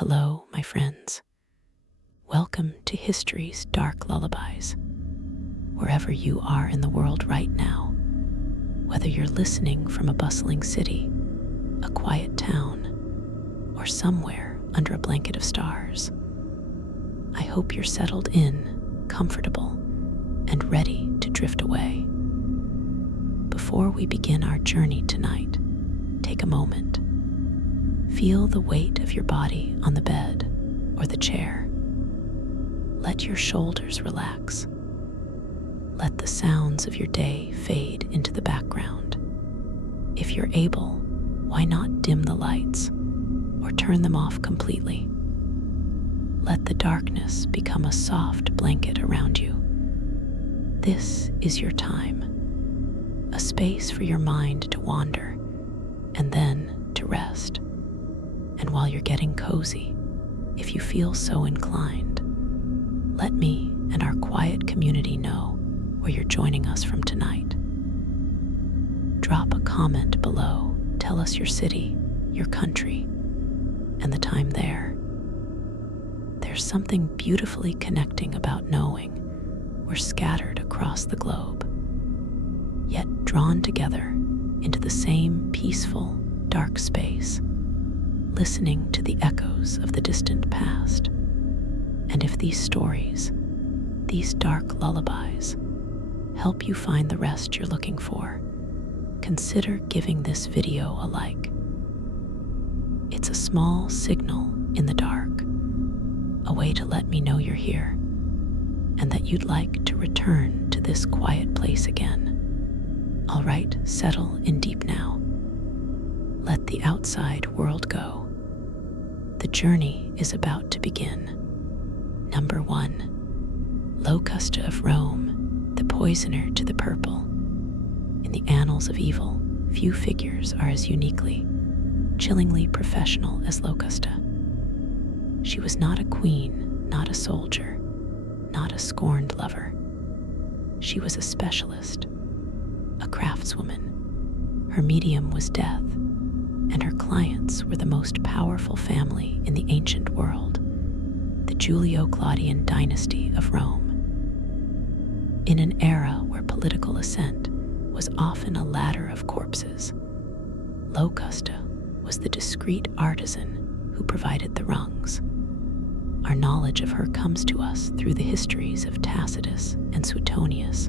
Hello, my friends. Welcome to history's dark lullabies. Wherever you are in the world right now, whether you're listening from a bustling city, a quiet town, or somewhere under a blanket of stars, I hope you're settled in, comfortable, and ready to drift away. Before we begin our journey tonight, take a moment. Feel the weight of your body on the bed or the chair. Let your shoulders relax. Let the sounds of your day fade into the background. If you're able, why not dim the lights or turn them off completely? Let the darkness become a soft blanket around you. This is your time, a space for your mind to wander and then to rest. And while you're getting cozy, if you feel so inclined, let me and our quiet community know where you're joining us from tonight. Drop a comment below. Tell us your city, your country, and the time there. There's something beautifully connecting about knowing we're scattered across the globe, yet drawn together into the same peaceful, dark space, listening to the echoes of the distant past. And if these stories, these dark lullabies, help you find the rest you're looking for, consider giving this video a like. It's a small signal in the dark, a way to let me know you're here and that you'd like to return to this quiet place again. All right, settle in deep now. Let the outside world go. The journey is about to begin. Number 1. Locusta of Rome, the poisoner to the purple. In the annals of evil, few figures are as uniquely, chillingly professional as Locusta. She was not a queen, not a soldier, not a scorned lover. She was a specialist, a craftswoman. Her medium was death, and her clients were the most powerful family in the ancient world, the Julio-Claudian dynasty of Rome. In an era where political ascent was often a ladder of corpses, Locusta was the discreet artisan who provided the rungs. Our knowledge of her comes to us through the histories of Tacitus and Suetonius,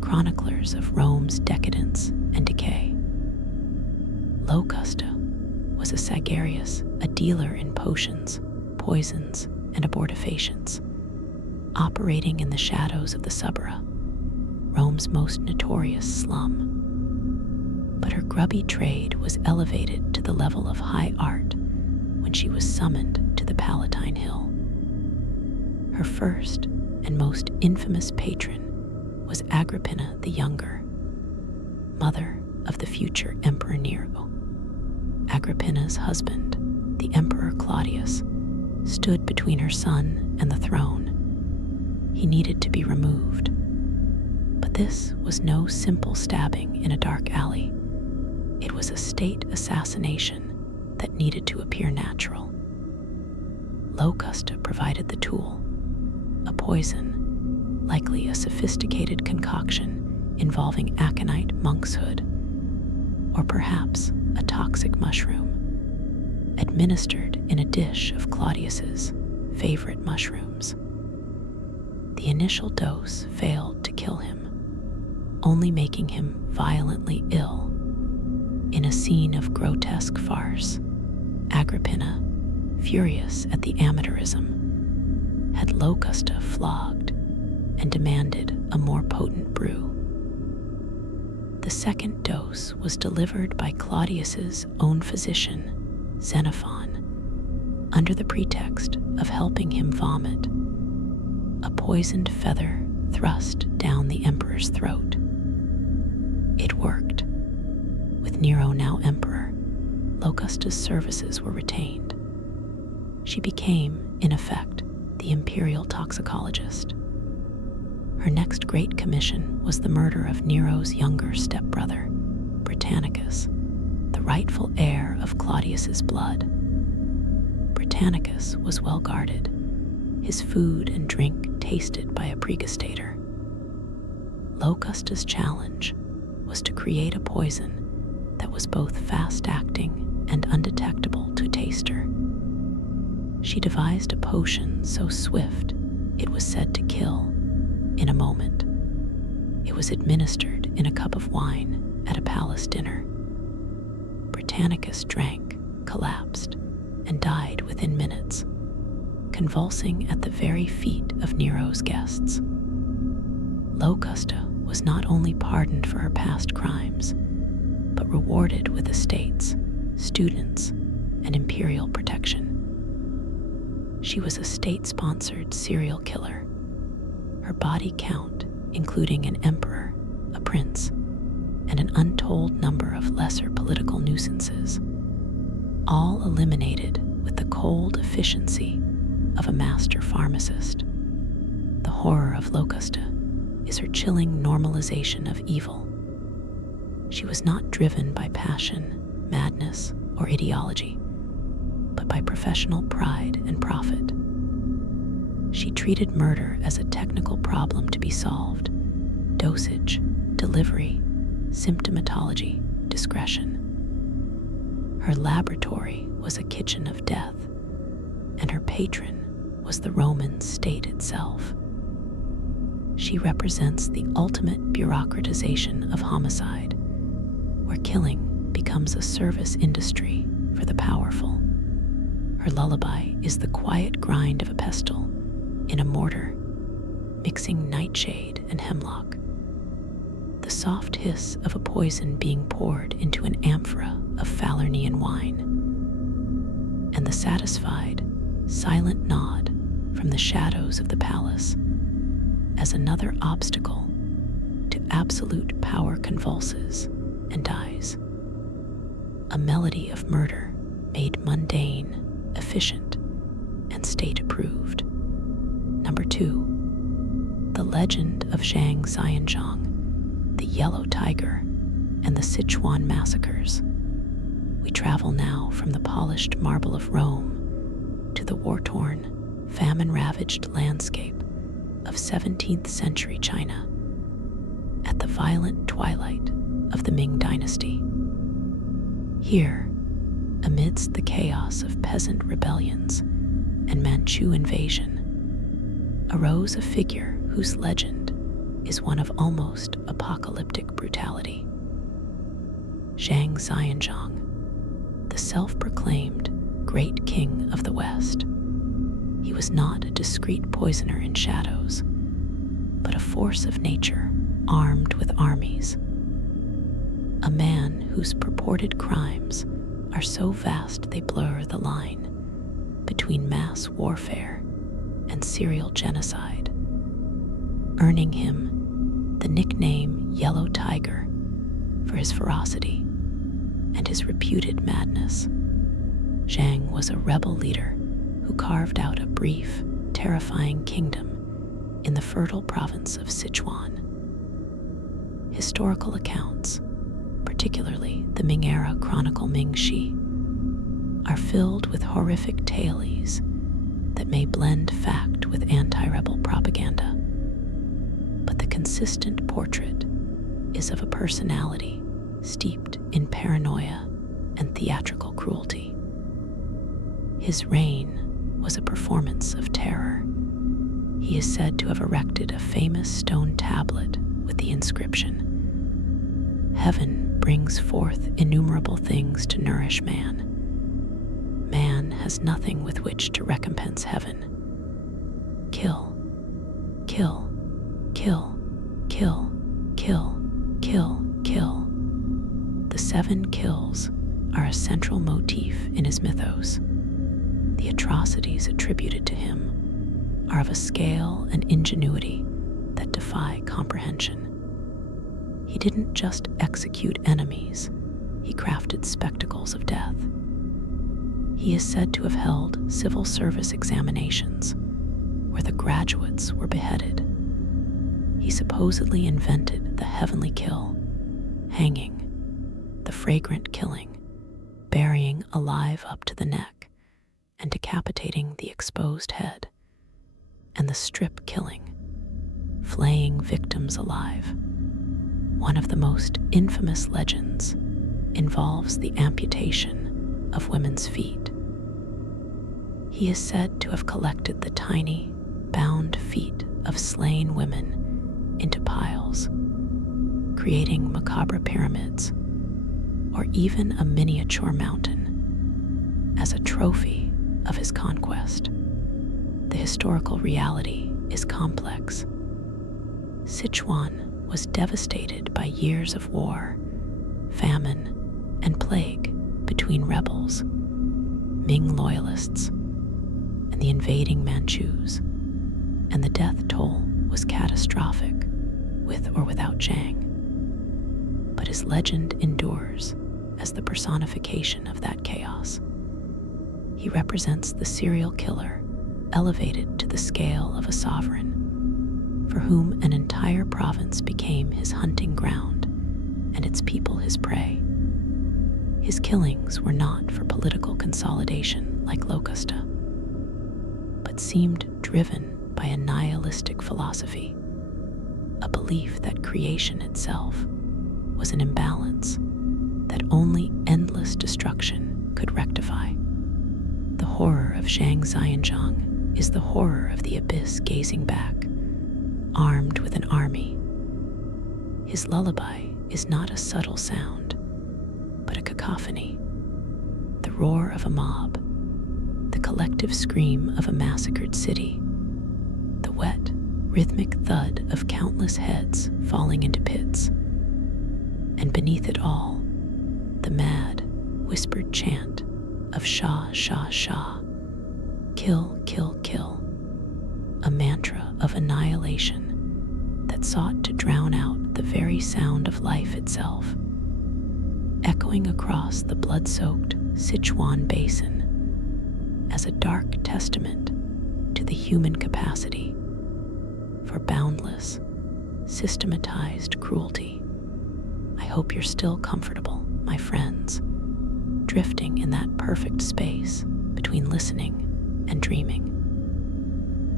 chroniclers of Rome's decadence and decay. Locusta was a sagarius, a dealer in potions, poisons, and abortifacients, operating in the shadows of the Subura, Rome's most notorious slum. But her grubby trade was elevated to the level of high art when she was summoned to the Palatine Hill. Her first and most infamous patron was Agrippina the Younger, mother of the future Emperor Nero. Agrippina's husband, the Emperor Claudius, stood between her son and the throne. He needed to be removed. But this was no simple stabbing in a dark alley. It was a state assassination that needed to appear natural. Locusta provided the tool, a poison, likely a sophisticated concoction involving aconite monkshood, or perhaps a toxic mushroom, administered in a dish of Claudius's favorite mushrooms. The initial dose failed to kill him, only making him violently ill. In a scene of grotesque farce, Agrippina, furious at the amateurism, had Locusta flogged and demanded a more potent brew. The second dose was delivered by Claudius's own physician, Xenophon, under the pretext of helping him vomit, a poisoned feather thrust down the emperor's throat. It worked. With Nero now emperor, Locusta's services were retained. She became, in effect, the imperial toxicologist. Her next great commission was the murder of Nero's younger stepbrother, Britannicus, the rightful heir of Claudius's blood. Britannicus was well guarded, his food and drink tasted by a pregustator. Locusta's challenge was to create a poison that was both fast-acting and undetectable to taster. She devised a potion so swift it was said to kill in a moment. It was administered in a cup of wine at a palace dinner. Britannicus drank, collapsed, and died within minutes, convulsing at the very feet of Nero's guests. Locusta was not only pardoned for her past crimes, but rewarded with estates, students, and imperial protection. She was a state-sponsored serial killer. Her body count, including an emperor, a prince, and an untold number of lesser political nuisances, all eliminated with the cold efficiency of a master pharmacist. The horror of Locusta is her chilling normalization of evil. She was not driven by passion, madness, or ideology, but by professional pride and profit. She treated murder as a technical problem to be solved: dosage, delivery, symptomatology, discretion. Her laboratory was a kitchen of death, and her patron was the Roman state itself. She represents the ultimate bureaucratization of homicide, where killing becomes a service industry for the powerful. Her lullaby is the quiet grind of a pestle in a mortar, mixing nightshade and hemlock, the soft hiss of a poison being poured into an amphora of Falernian wine, and the satisfied, silent nod from the shadows of the palace as another obstacle to absolute power convulses and dies. A melody of murder made mundane, efficient, and state-approved. Number 2, the legend of Zhang Xianzhang, the Yellow Tiger, and the Sichuan massacres. We travel now from the polished marble of Rome to the war-torn, famine-ravaged landscape of 17th century China at the violent twilight of the Ming Dynasty. Here, amidst the chaos of peasant rebellions and Manchu invasion, arose a figure whose legend is one of almost apocalyptic brutality. Zhang Xianzhang, the self-proclaimed great king of the West. He was not a discreet poisoner in shadows, but a force of nature armed with armies. A man whose purported crimes are so vast they blur the line between mass warfare and serial genocide, earning him the nickname Yellow Tiger for his ferocity and his reputed madness. Zhang was a rebel leader who carved out a brief, terrifying kingdom in the fertile province of Sichuan. Historical accounts, particularly the Ming-era chronicle Ming-Shi, are filled with horrific tales that may blend fact with anti-rebel propaganda. But the consistent portrait is of a personality steeped in paranoia and theatrical cruelty. His reign was a performance of terror. He is said to have erected a famous stone tablet with the inscription, "Heaven brings forth innumerable things to nourish man. Man has nothing with which to recompense heaven. Kill, kill, kill, kill, kill, kill, kill." The 7 kills are a central motif in his mythos. The atrocities attributed to him are of a scale and ingenuity that defy comprehension. He didn't just execute enemies, he crafted spectacles of death. He is said to have held civil service examinations where the graduates were beheaded. He supposedly invented the heavenly kill, hanging, the fragrant killing, burying alive up to the neck, and decapitating the exposed head, and the strip killing, flaying victims alive. One of the most infamous legends involves the amputation of women's feet. He is said to have collected the tiny, bound feet of slain women into piles, creating macabre pyramids or even a miniature mountain as a trophy of his conquest. The historical reality is complex. Sichuan was devastated by years of war, famine, and plague between rebels, Ming loyalists, and the invading Manchus, and the death toll was catastrophic, with or without Zhang. But his legend endures as the personification of that chaos. He represents the serial killer elevated to the scale of a sovereign, for whom an entire province became his hunting ground and its people his prey. His killings were not for political consolidation like Locusta, but seemed driven by a nihilistic philosophy, a belief that creation itself was an imbalance that only endless destruction could rectify. The horror of Zhang Xianzhang is the horror of the abyss gazing back, armed with an army. His lullaby is not a subtle sound, but a cacophony, the roar of a mob, the collective scream of a massacred city, the wet, rhythmic thud of countless heads falling into pits, and beneath it all, the mad, whispered chant of Shah, Shah, Shah, kill, kill, kill, a mantra of annihilation that sought to drown out the very sound of life itself. Echoing across the blood-soaked Sichuan basin as a dark testament to the human capacity for boundless, systematized cruelty. I hope you're still comfortable, my friends, drifting in that perfect space between listening and dreaming.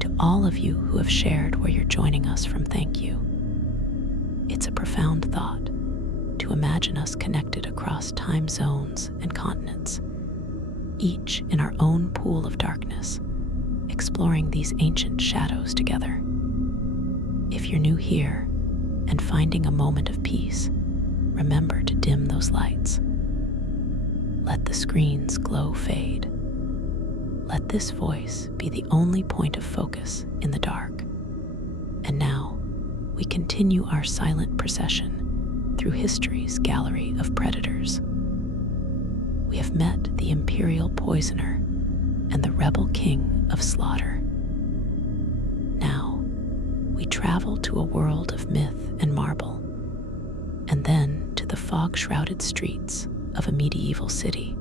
To all of you who have shared where you're joining us from, thank you. It's a profound thought to imagine us connected across time zones and continents, each in our own pool of darkness, exploring these ancient shadows together. If you're new here and finding a moment of peace, remember to dim those lights. Let the screen's glow fade. Let this voice be the only point of focus in the dark. And now, we continue our silent procession through history's gallery of predators. We have met the imperial poisoner and the rebel king of slaughter. Now, we travel to a world of myth and marble, and then to the fog-shrouded streets of a medieval city,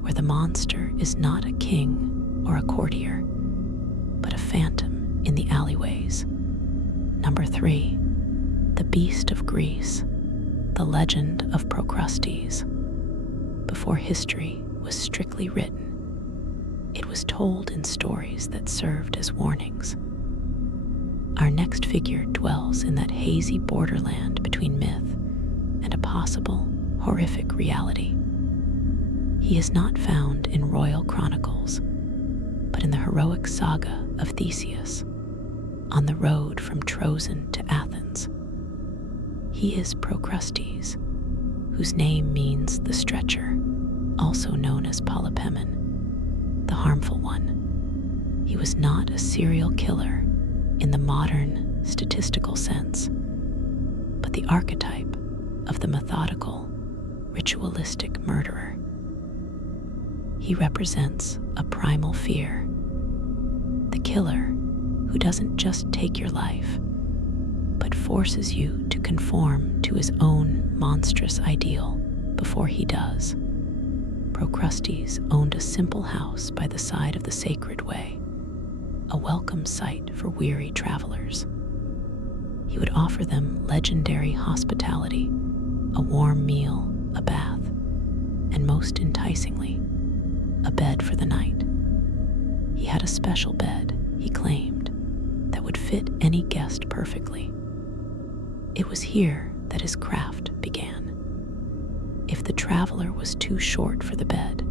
where the monster is not a king or a courtier, but a phantom in the alleyways. Number 3, the Beast of Greece, the legend of Procrustes. Before history was strictly written, it was told in stories that served as warnings. Our next figure dwells in that hazy borderland between myth and a possible, horrific reality. He is not found in royal chronicles, but in the heroic saga of Theseus, on the road from Trozen to Athens. He is Procrustes, whose name means the stretcher, also known as Polypemon, the harmful one. He was not a serial killer in the modern statistical sense, but the archetype of the methodical, ritualistic murderer. He represents a primal fear, the killer who doesn't just take your life, but forces you to conform to his own monstrous ideal before he does. Procrustes owned a simple house by the side of the sacred way, a welcome sight for weary travelers. He would offer them legendary hospitality, a warm meal, a bath, and most enticingly, a bed for the night. had a special bed, he claimed, that would fit any guest perfectly. It was here that his craft began. If the traveler was too short for the bed,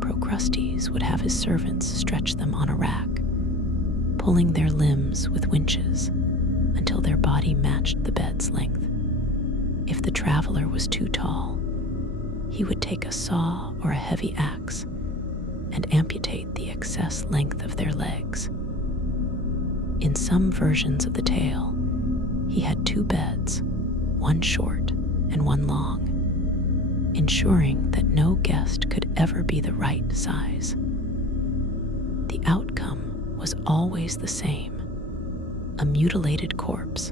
Procrustes would have his servants stretch them on a rack, pulling their limbs with winches until their body matched the bed's length. If the traveler was too tall, he would take a saw or a heavy axe and amputate the excess length of their legs. In some versions of the tale, he had two beds, one short and one long, ensuring that no guest could ever be the right size. The outcome was always the same: a mutilated corpse,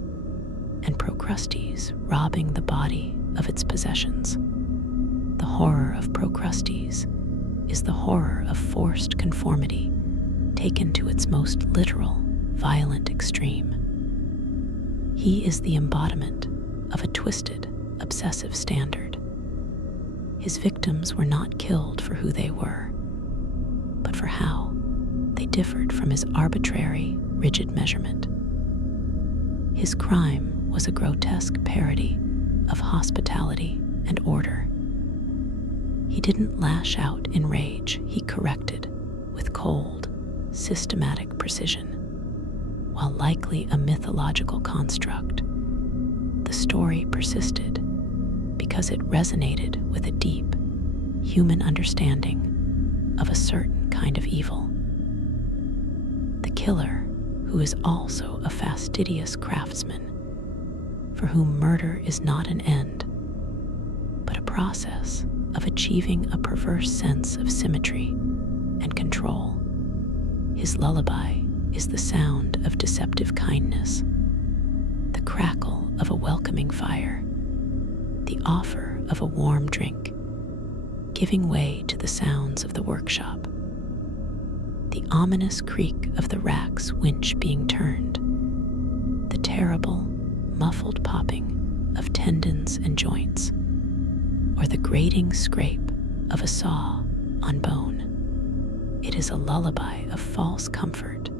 and Procrustes robbing the body of its possessions. The horror of Procrustes is the horror of forced conformity taken to its most literal, violent extreme. He is the embodiment of a twisted, obsessive standard. His victims were not killed for who they were, but for how they differed from his arbitrary, rigid measurement. His crime was a grotesque parody of hospitality and order. He didn't lash out in rage, he corrected with cold, systematic precision. While likely a mythological construct, the story persisted because it resonated with a deep, human understanding of a certain kind of evil. The killer, who is also a fastidious craftsman, for whom murder is not an end, but a process of achieving a perverse sense of symmetry and control. His lullaby is the sound of deceptive kindness, the crackle of a welcoming fire, the offer of a warm drink, giving way to the sounds of the workshop, the ominous creak of the rack's winch being turned, the terrible, muffled popping of tendons and joints, or the grating scrape of a saw on bone. It is a lullaby of false comfort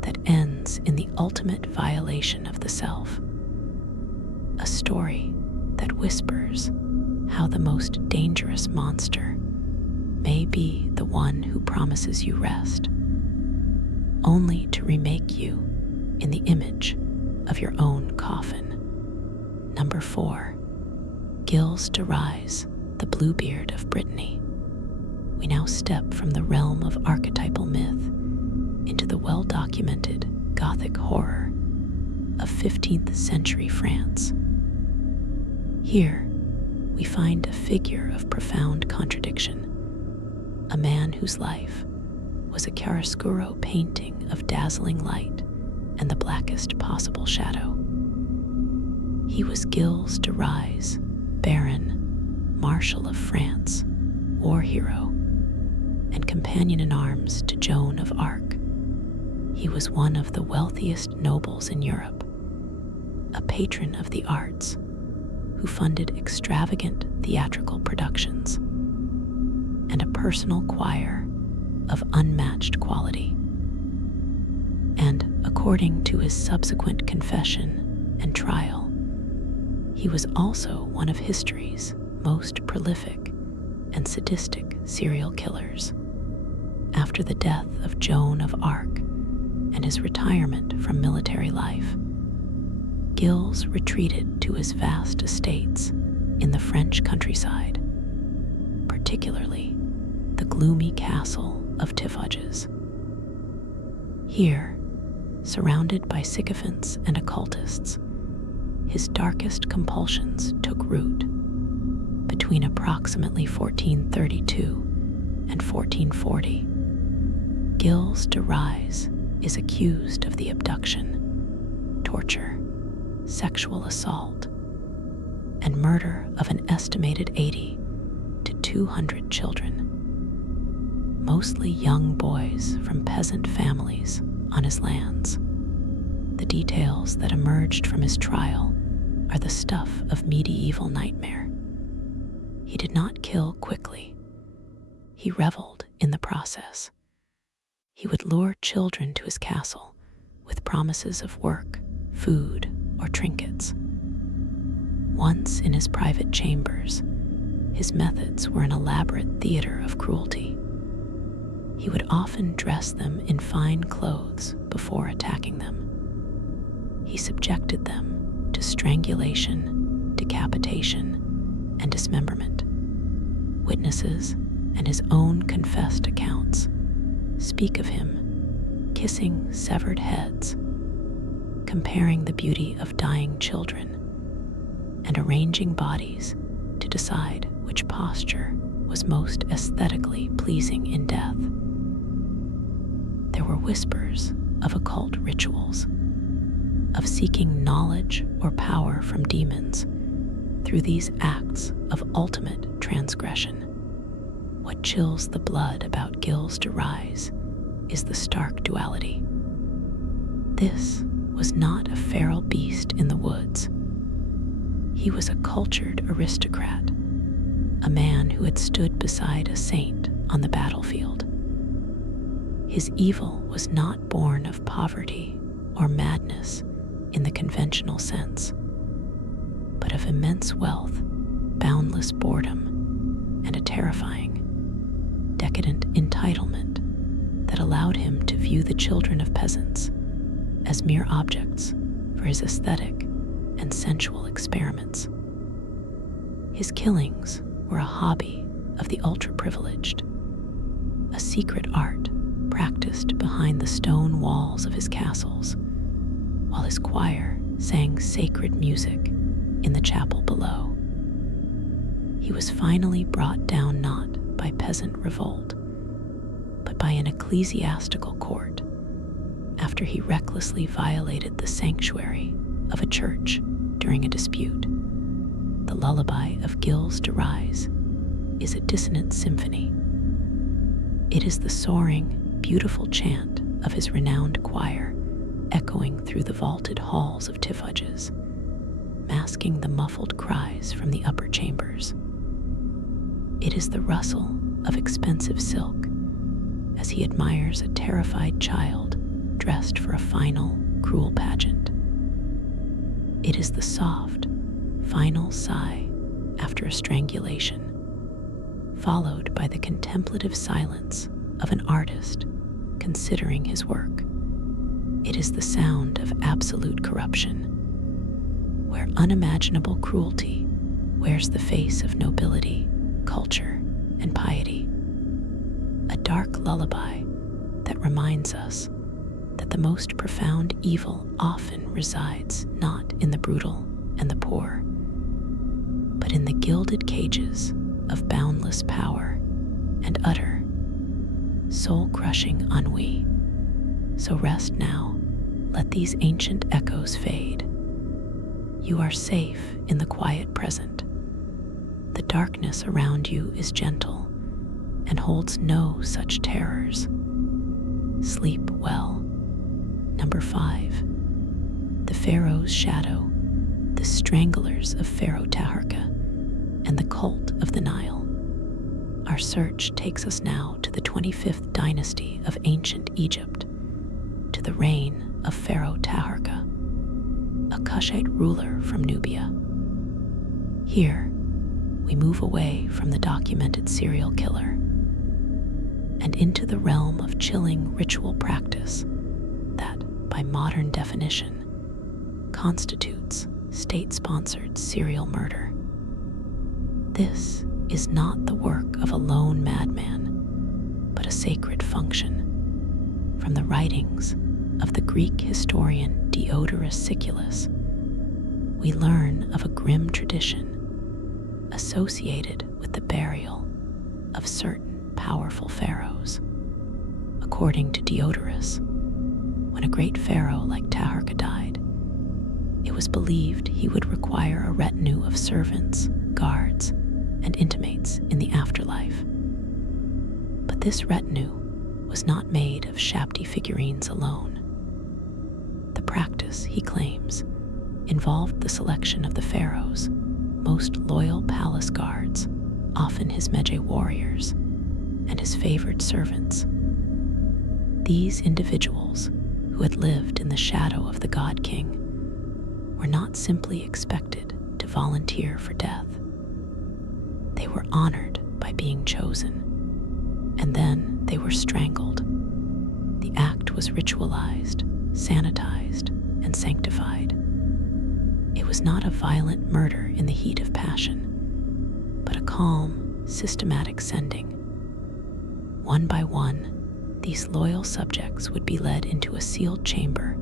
that ends in the ultimate violation of the self, a story that whispers how the most dangerous monster may be the one who promises you rest, only to remake you in the image of your own coffin. Number 4. Gilles de Rais, the Bluebeard of Brittany. We now step from the realm of archetypal myth into the well-documented Gothic horror of 15th century France. Here, we find a figure of profound contradiction, a man whose life was a chiaroscuro painting of dazzling light and the blackest possible shadow. He was Gilles de Rais, Baron, Marshal of France, war hero, and companion in arms to Joan of Arc. He was one of the wealthiest nobles in Europe, a patron of the arts, who funded extravagant theatrical productions, and a personal choir of unmatched quality. And according to his subsequent confession and trial, he was also one of history's most prolific and sadistic serial killers. After the death of Joan of Arc and his retirement from military life, Gilles retreated to his vast estates in the French countryside, particularly the gloomy castle of Tiffauges. Here, surrounded by sycophants and occultists, his darkest compulsions took root. Between approximately 1432 and 1440, Gilles de Rais is accused of the abduction, torture, sexual assault, and murder of an estimated 80 to 200 children, mostly young boys from peasant families on his lands. The details that emerged from his trial are the stuff of medieval nightmare. He did not kill quickly. He reveled in the process. He would lure children to his castle with promises of work, food, or trinkets. Once in his private chambers, his methods were an elaborate theater of cruelty. He would often dress them in fine clothes before attacking them. He subjected them to strangulation, decapitation, and dismemberment. Witnesses and his own confessed accounts speak of him kissing severed heads, comparing the beauty of dying children, and arranging bodies to decide which posture was most aesthetically pleasing in death. There were whispers of occult rituals, of seeking knowledge or power from demons through these acts of ultimate transgression. What chills the blood about Gilles de Rais is the stark duality. This was not a feral beast in the woods. He was a cultured aristocrat, a man who had stood beside a saint on the battlefield. His evil was not born of poverty or madness in the conventional sense, but of immense wealth, boundless boredom, and a terrifying, decadent entitlement that allowed him to view the children of peasants as mere objects for his aesthetic and sensual experiments. His killings were a hobby of the ultra-privileged, a secret art practiced behind the stone walls of his castles, while his choir sang sacred music in the chapel below. He was finally brought down not by peasant revolt, but by an ecclesiastical court, after he recklessly violated the sanctuary of a church during a dispute. The lullaby of Gilles de Rais is a dissonant symphony. It is the soaring, beautiful chant of his renowned choir echoing through the vaulted halls of Tiffudges, masking the muffled cries from the upper chambers. It is the rustle of expensive silk as he admires a terrified child dressed for a final, cruel pageant. It is the soft, final sigh after a strangulation, followed by the contemplative silence of an artist considering his work. It is the sound of absolute corruption, where unimaginable cruelty wears the face of nobility, culture, and piety. A dark lullaby that reminds us that the most profound evil often resides not in the brutal and the poor, but in the gilded cages of boundless power and utter, soul-crushing ennui. So rest now, let these ancient echoes fade. You are safe in the quiet present. The darkness around you is gentle and holds no such terrors. Sleep well. Number 5. The Pharaoh's Shadow, the Stranglers of Pharaoh Taharka, and the Cult of the Nile. Our search takes us now to the 25th dynasty of ancient Egypt, to the reign of Pharaoh Taharka, a Kushite ruler from Nubia. Here, we move away from the documented serial killer and into the realm of chilling ritual practice that, by modern definition, constitutes state-sponsored serial murder. This is not the work of a lone madman, but a sacred function. From the writings of the Greek historian Diodorus Siculus, we learn of a grim tradition associated with the burial of certain powerful pharaohs. According to Diodorus, when a great pharaoh like Taharka died, it was believed he would require a retinue of servants, guards, and intimates in the afterlife. But this retinue was not made of Shabti figurines alone. The practice, he claims, involved the selection of the pharaoh's most loyal palace guards, often his Medjay warriors, and his favored servants. These individuals, who had lived in the shadow of the God King, were not simply expected to volunteer for death. They were honored by being chosen, and then they were strangled. The act was ritualized, sanitized, and sanctified. It was not a violent murder in the heat of passion, but a calm, systematic sending. One by one, these loyal subjects would be led into a sealed chamber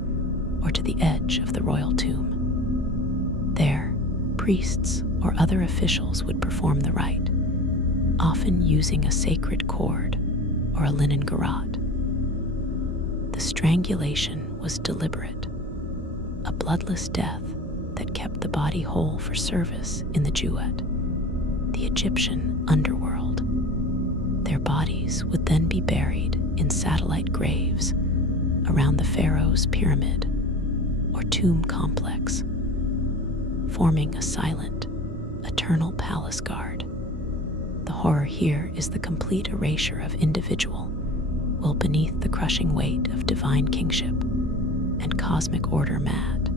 or to the edge of the royal tomb. There, priests or other officials would perform the rite, often using a sacred cord or a linen garrote. The strangulation was deliberate, a bloodless death that kept the body whole for service in the Jewet, the Egyptian underworld. Their bodies would then be buried in satellite graves around the pharaoh's pyramid or tomb complex, forming a silent, eternal palace guard. The horror here is the complete erasure of individual will beneath the crushing weight of divine kingship and cosmic order mad.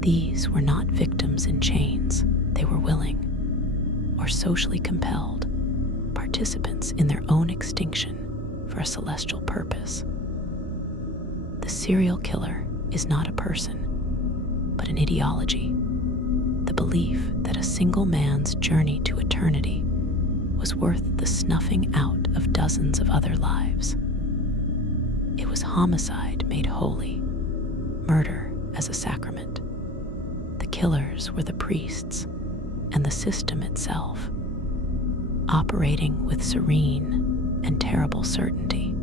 These were not victims in chains, they were willing, or socially compelled, participants in their own extinction for a celestial purpose. The serial killer is not a person, but an ideology, the belief that a single man's journey to eternity was worth the snuffing out of dozens of other lives. It was homicide made holy, murder as a sacrament. The killers were the priests and the system itself, operating with serene and terrible certainty.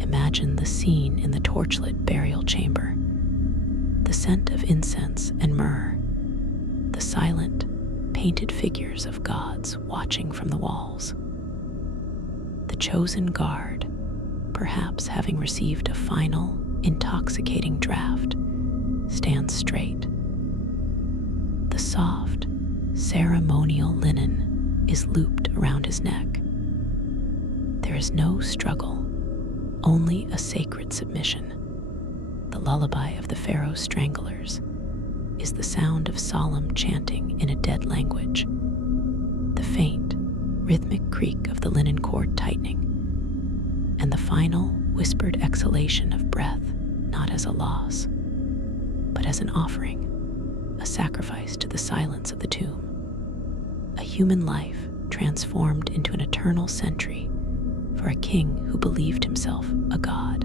Imagine the scene in the torchlit burial chamber, the scent of incense and myrrh, the silent, painted figures of gods watching from the walls. The chosen guard, perhaps having received a final, intoxicating draft, stands straight. The soft, ceremonial linen is looped around his neck. There is no struggle, only a sacred submission. The lullaby of the pharaoh's stranglers is the sound of solemn chanting in a dead language, the faint, rhythmic creak of the linen cord tightening, and the final whispered exhalation of breath, not as a loss, but as an offering, a sacrifice to the silence of the tomb. A human life transformed into an eternal sentry for a king who believed himself a god.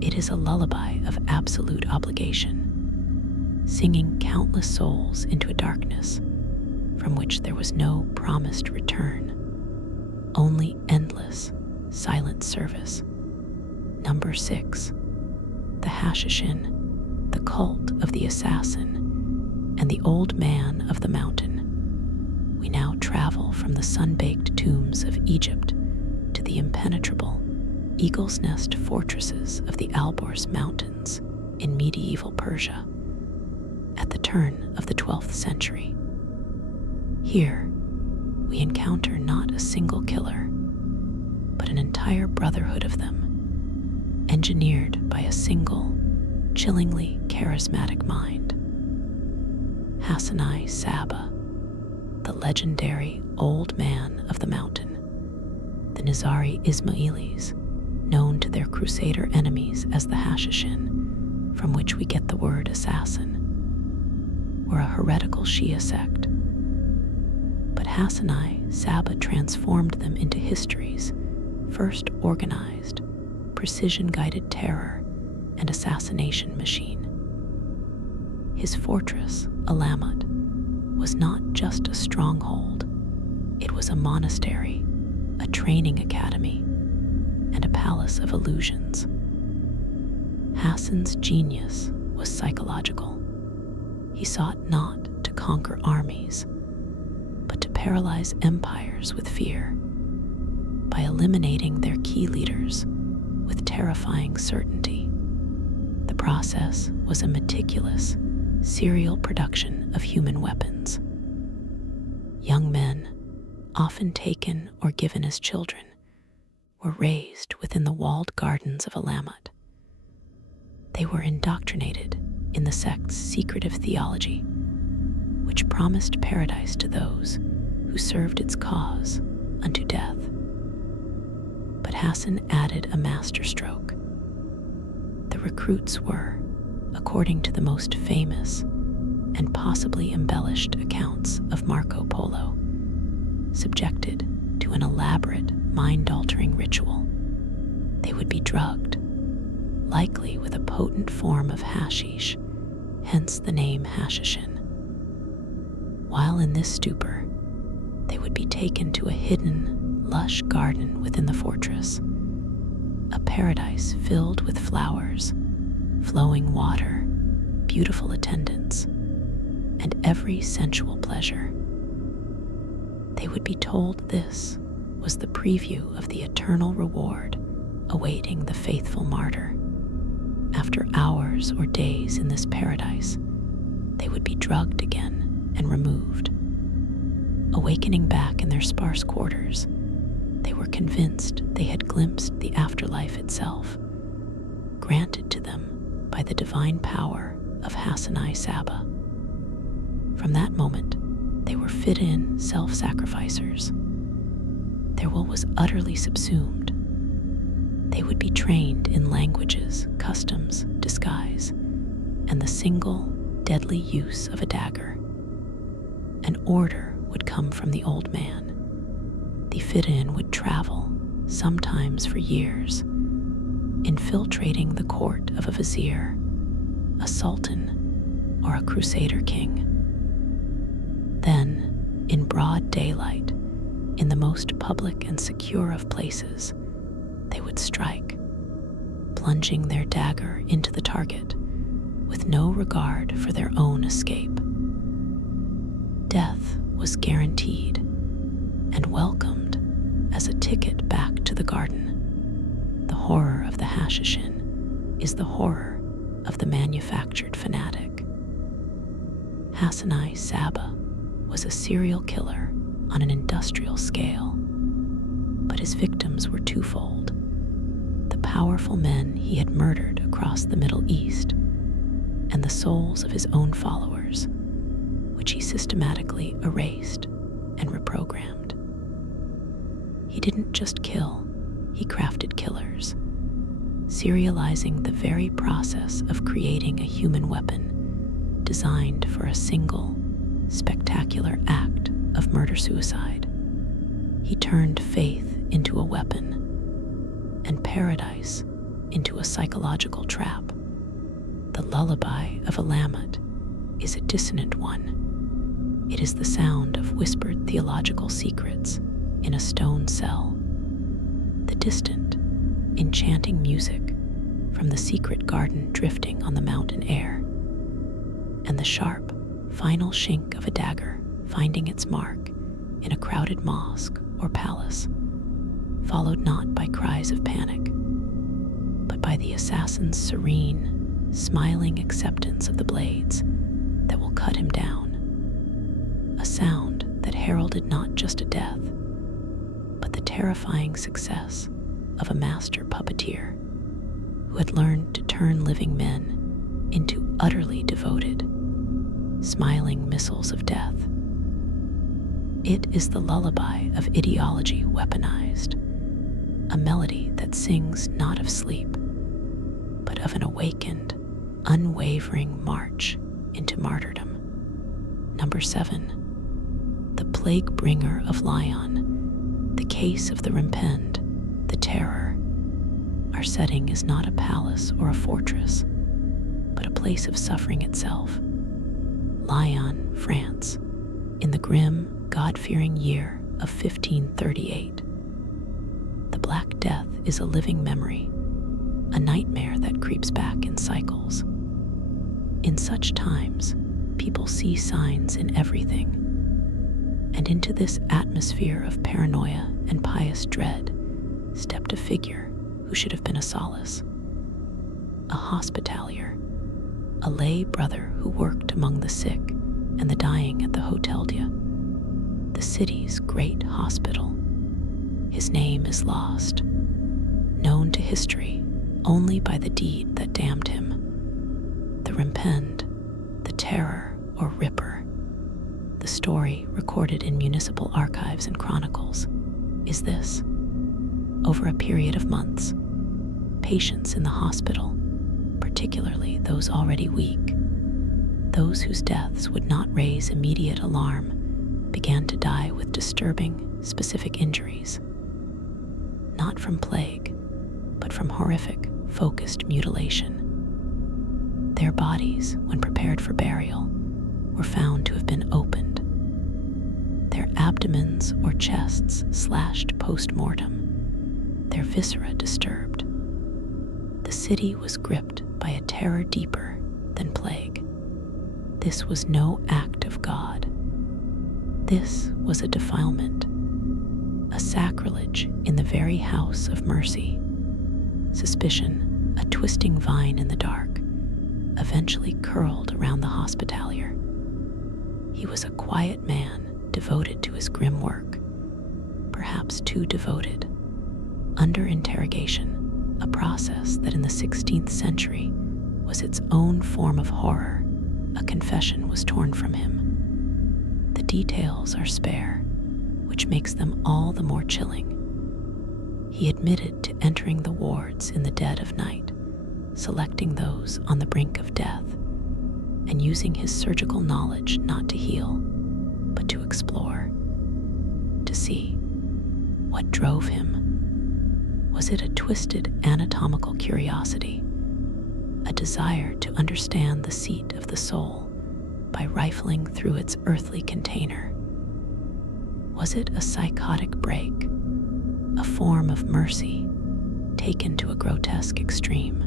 It is a lullaby of absolute obligation, singing countless souls into a darkness from which there was no promised return, only endless, silent service. Number 6, the Hashishin, the cult of the assassin, and the old man of the mountain. We now travel from the sun-baked tombs of Egypt to the impenetrable, eagle's nest fortresses of the Alborz Mountains in medieval Persia, at the turn of the 12th century. Here, we encounter not a single killer, but an entire brotherhood of them, engineered by a single, chillingly charismatic mind. Hassanai Saba, the legendary old man of the mountain, the Nizari Ismailis, known to their crusader enemies as the Hashishin, from which we get the word assassin, were a heretical Shia sect. But Hassanai Saba transformed them into history's first organized, precision-guided terror and assassination machine. His fortress, Alamut, was not just a stronghold, it was a monastery, a training academy, and a palace of illusions. Hassan's genius was psychological. He sought not to conquer armies, but to paralyze empires with fear, by eliminating their key leaders with terrifying certainty. The process was a meticulous, serial production of human weapons. Young men, often taken or given as children, were raised within the walled gardens of Alamut. They were indoctrinated in the sect's secretive theology, which promised paradise to those who served its cause unto death. But Hassan added a masterstroke. The recruits were, according to the most famous and possibly embellished accounts of Marco Polo, subjected to an elaborate, mind-altering ritual. They would be drugged, likely with a potent form of hashish, hence the name hashishin. While in this stupor, they would be taken to a hidden, lush garden within the fortress, a paradise filled with flowers, flowing water, beautiful attendants, and every sensual pleasure. They would be told this was the preview of the eternal reward awaiting the faithful martyr. After hours or days in this paradise, they would be drugged again and removed. Awakening back in their sparse quarters, they were convinced they had glimpsed the afterlife itself, granted to them by the divine power of Hassanai Saba. From that moment, they were fit-in self-sacrificers. Their will was utterly subsumed. They would be trained in languages, customs, disguise, and the single, deadly use of a dagger. An order would come from the old man. The fit-in would travel, sometimes for years, infiltrating the court of a vizier, a sultan, or a crusader king. Then, in broad daylight, in the most public and secure of places, they would strike, plunging their dagger into the target with no regard for their own escape. Death was guaranteed and welcomed as a ticket back to the garden. The horror of the hashishin is the horror of the manufactured fanatic. Hassanai Saba was a serial killer on an industrial scale, but his victims were twofold: the powerful men he had murdered across the Middle East, and the souls of his own followers, which he systematically erased and reprogrammed. He didn't just kill, he crafted killers, serializing the very process of creating a human weapon designed for a single, spectacular act of murder-suicide. He turned faith into a weapon and paradise into a psychological trap. The lullaby of Alamut is a dissonant one. It is the sound of whispered theological secrets in a stone cell, the distant, enchanting music from the secret garden drifting on the mountain air, and the sharp, final shink of a dagger finding its mark in a crowded mosque or palace, followed not by cries of panic, but by the assassin's serene, smiling acceptance of the blades that will cut him down, a sound that heralded not just a death, but the terrifying success of a master puppeteer who had learned to turn living men into utterly devoted, smiling missiles of death. It is the lullaby of ideology weaponized, a melody that sings not of sleep, but of an awakened, unwavering march into martyrdom. Number 7, the plague bringer of Lion, the case of the Rimpend, the terror. Our setting is not a palace or a fortress, but a place of suffering itself. Lyon, France, in the grim, God-fearing year of 1538. The Black Death is a living memory, a nightmare that creeps back in cycles. In such times, people see signs in everything, and into this atmosphere of paranoia and pious dread stepped a figure who should have been a solace. A hospitalier, a lay brother who worked among the sick and the dying at the Hotel Dieu, the city's great hospital. His name is lost, history only by the deed that damned him. The Rimpend, the Terror or Ripper, the story recorded in municipal archives and chronicles, is this. Over a period of months, patients in the hospital, particularly those already weak, those whose deaths would not raise immediate alarm, began to die with disturbing, specific injuries. Not from plague, but from horrific, focused mutilation. Their bodies, when prepared for burial, were found to have been opened, their abdomens or chests slashed post-mortem, their viscera disturbed. The city was gripped by a terror deeper than plague. This was no act of God. This was a defilement, a sacrilege in the very house of mercy. Suspicion, a twisting vine in the dark, eventually curled around the hospitalier. He was a quiet man devoted to his grim work, perhaps too devoted. Under interrogation, a process that in the 16th century was its own form of horror, a confession was torn from him. The details are spare, which makes them all the more chilling. He admitted to entering the wards in the dead of night, selecting those on the brink of death, and using his surgical knowledge not to heal, but to explore, to see what drove him. Was it a twisted anatomical curiosity, a desire to understand the seat of the soul by rifling through its earthly container? Was it a psychotic break, a form of mercy taken to a grotesque extreme?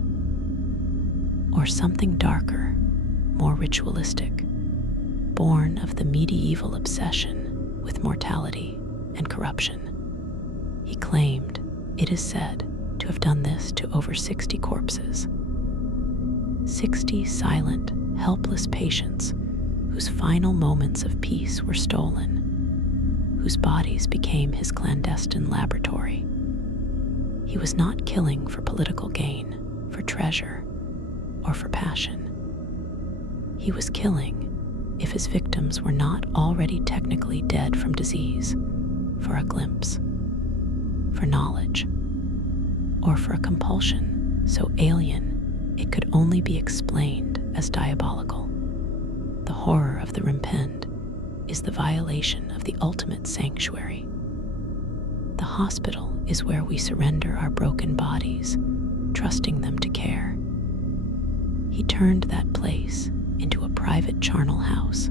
Or something darker, more ritualistic, born of the medieval obsession with mortality and corruption? He claimed, it is said, to have done this to over 60 corpses. 60 silent, helpless patients whose final moments of peace were stolen, whose bodies became his clandestine laboratory. He was not killing for political gain, for treasure, or for passion. He was killing, if his victims were not already technically dead from disease, for a glimpse, for knowledge, or for a compulsion so alien it could only be explained as diabolical. The horror of the Rimpend is the violation of the ultimate sanctuary. The hospital is where we surrender our broken bodies, trusting them to care. He turned that place into a private charnel house.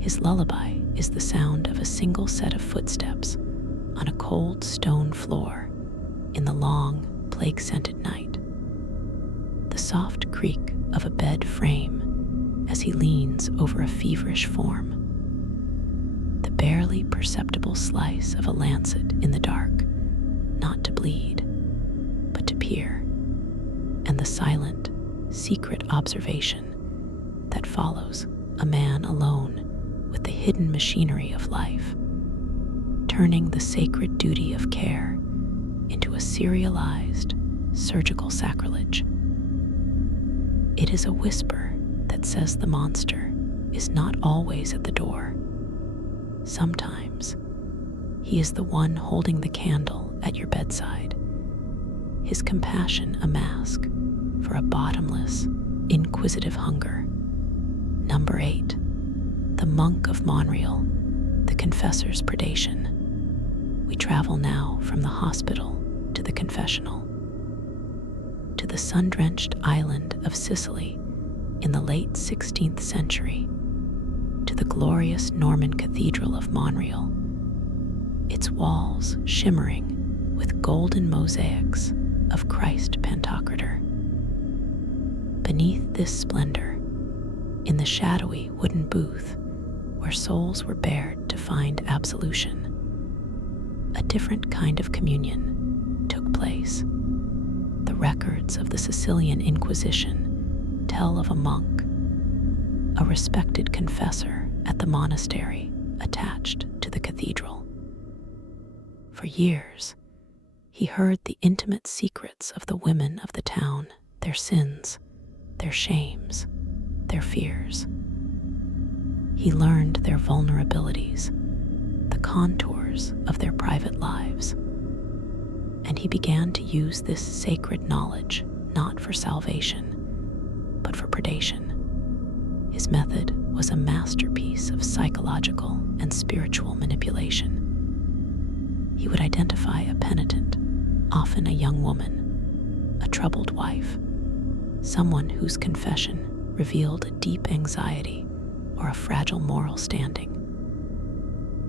His lullaby is the sound of a single set of footsteps on a cold stone floor in the long, plague-scented night. The soft creak of a bed frame as he leans over a feverish form. The barely perceptible slice of a lancet in the dark, not to bleed, but to peer, and the silent, secret observation that follows a man alone with the hidden machinery of life, turning the sacred duty of care into a serialized, surgical sacrilege. It is a whisper that says the monster is not always at the door. Sometimes he is the one holding the candle at your bedside, his compassion a mask for a bottomless, inquisitive hunger. Number 8, the monk of Montreal, the confessor's predation. We travel now from the hospital to the confessional, to the sun-drenched island of Sicily in the late 16th century, to the glorious Norman Cathedral of Montreal, its walls shimmering with golden mosaics of Christ Pantocrator. Beneath this splendor, in the shadowy wooden booth where souls were bared to find absolution, a different kind of communion took place. The records of the Sicilian Inquisition tell of a monk, a respected confessor at the monastery attached to the cathedral. For years, He heard the intimate secrets of the women of the town, their sins, their shames, their fears. He learned their vulnerabilities, the contours of their private lives. And he began to use this sacred knowledge not for salvation, but for predation. His method was a masterpiece of psychological and spiritual manipulation. He would identify a penitent, often a young woman, a troubled wife, someone whose confession revealed a deep anxiety or a fragile moral standing.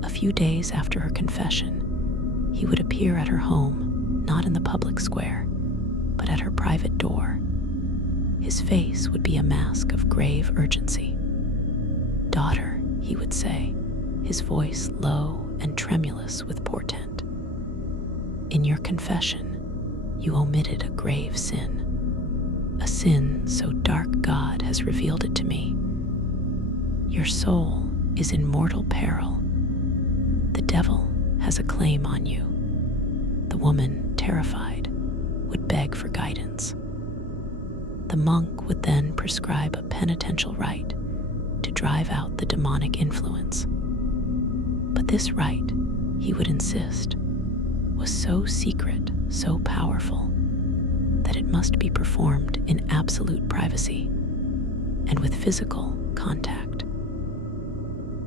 A few days after her confession, he would appear at her home, not in the public square, but at her private door. His face would be a mask of grave urgency. "Daughter," he would say, his voice low and tremulous with portent. "In your confession, you omitted a grave sin. A sin so dark God has revealed it to me. Your soul is in mortal peril. The devil has a claim on you." The woman, terrified, would beg for guidance. The monk would then prescribe a penitential rite to drive out the demonic influence. But this rite, he would insist, was so secret, so powerful, that it must be performed in absolute privacy and with physical contact.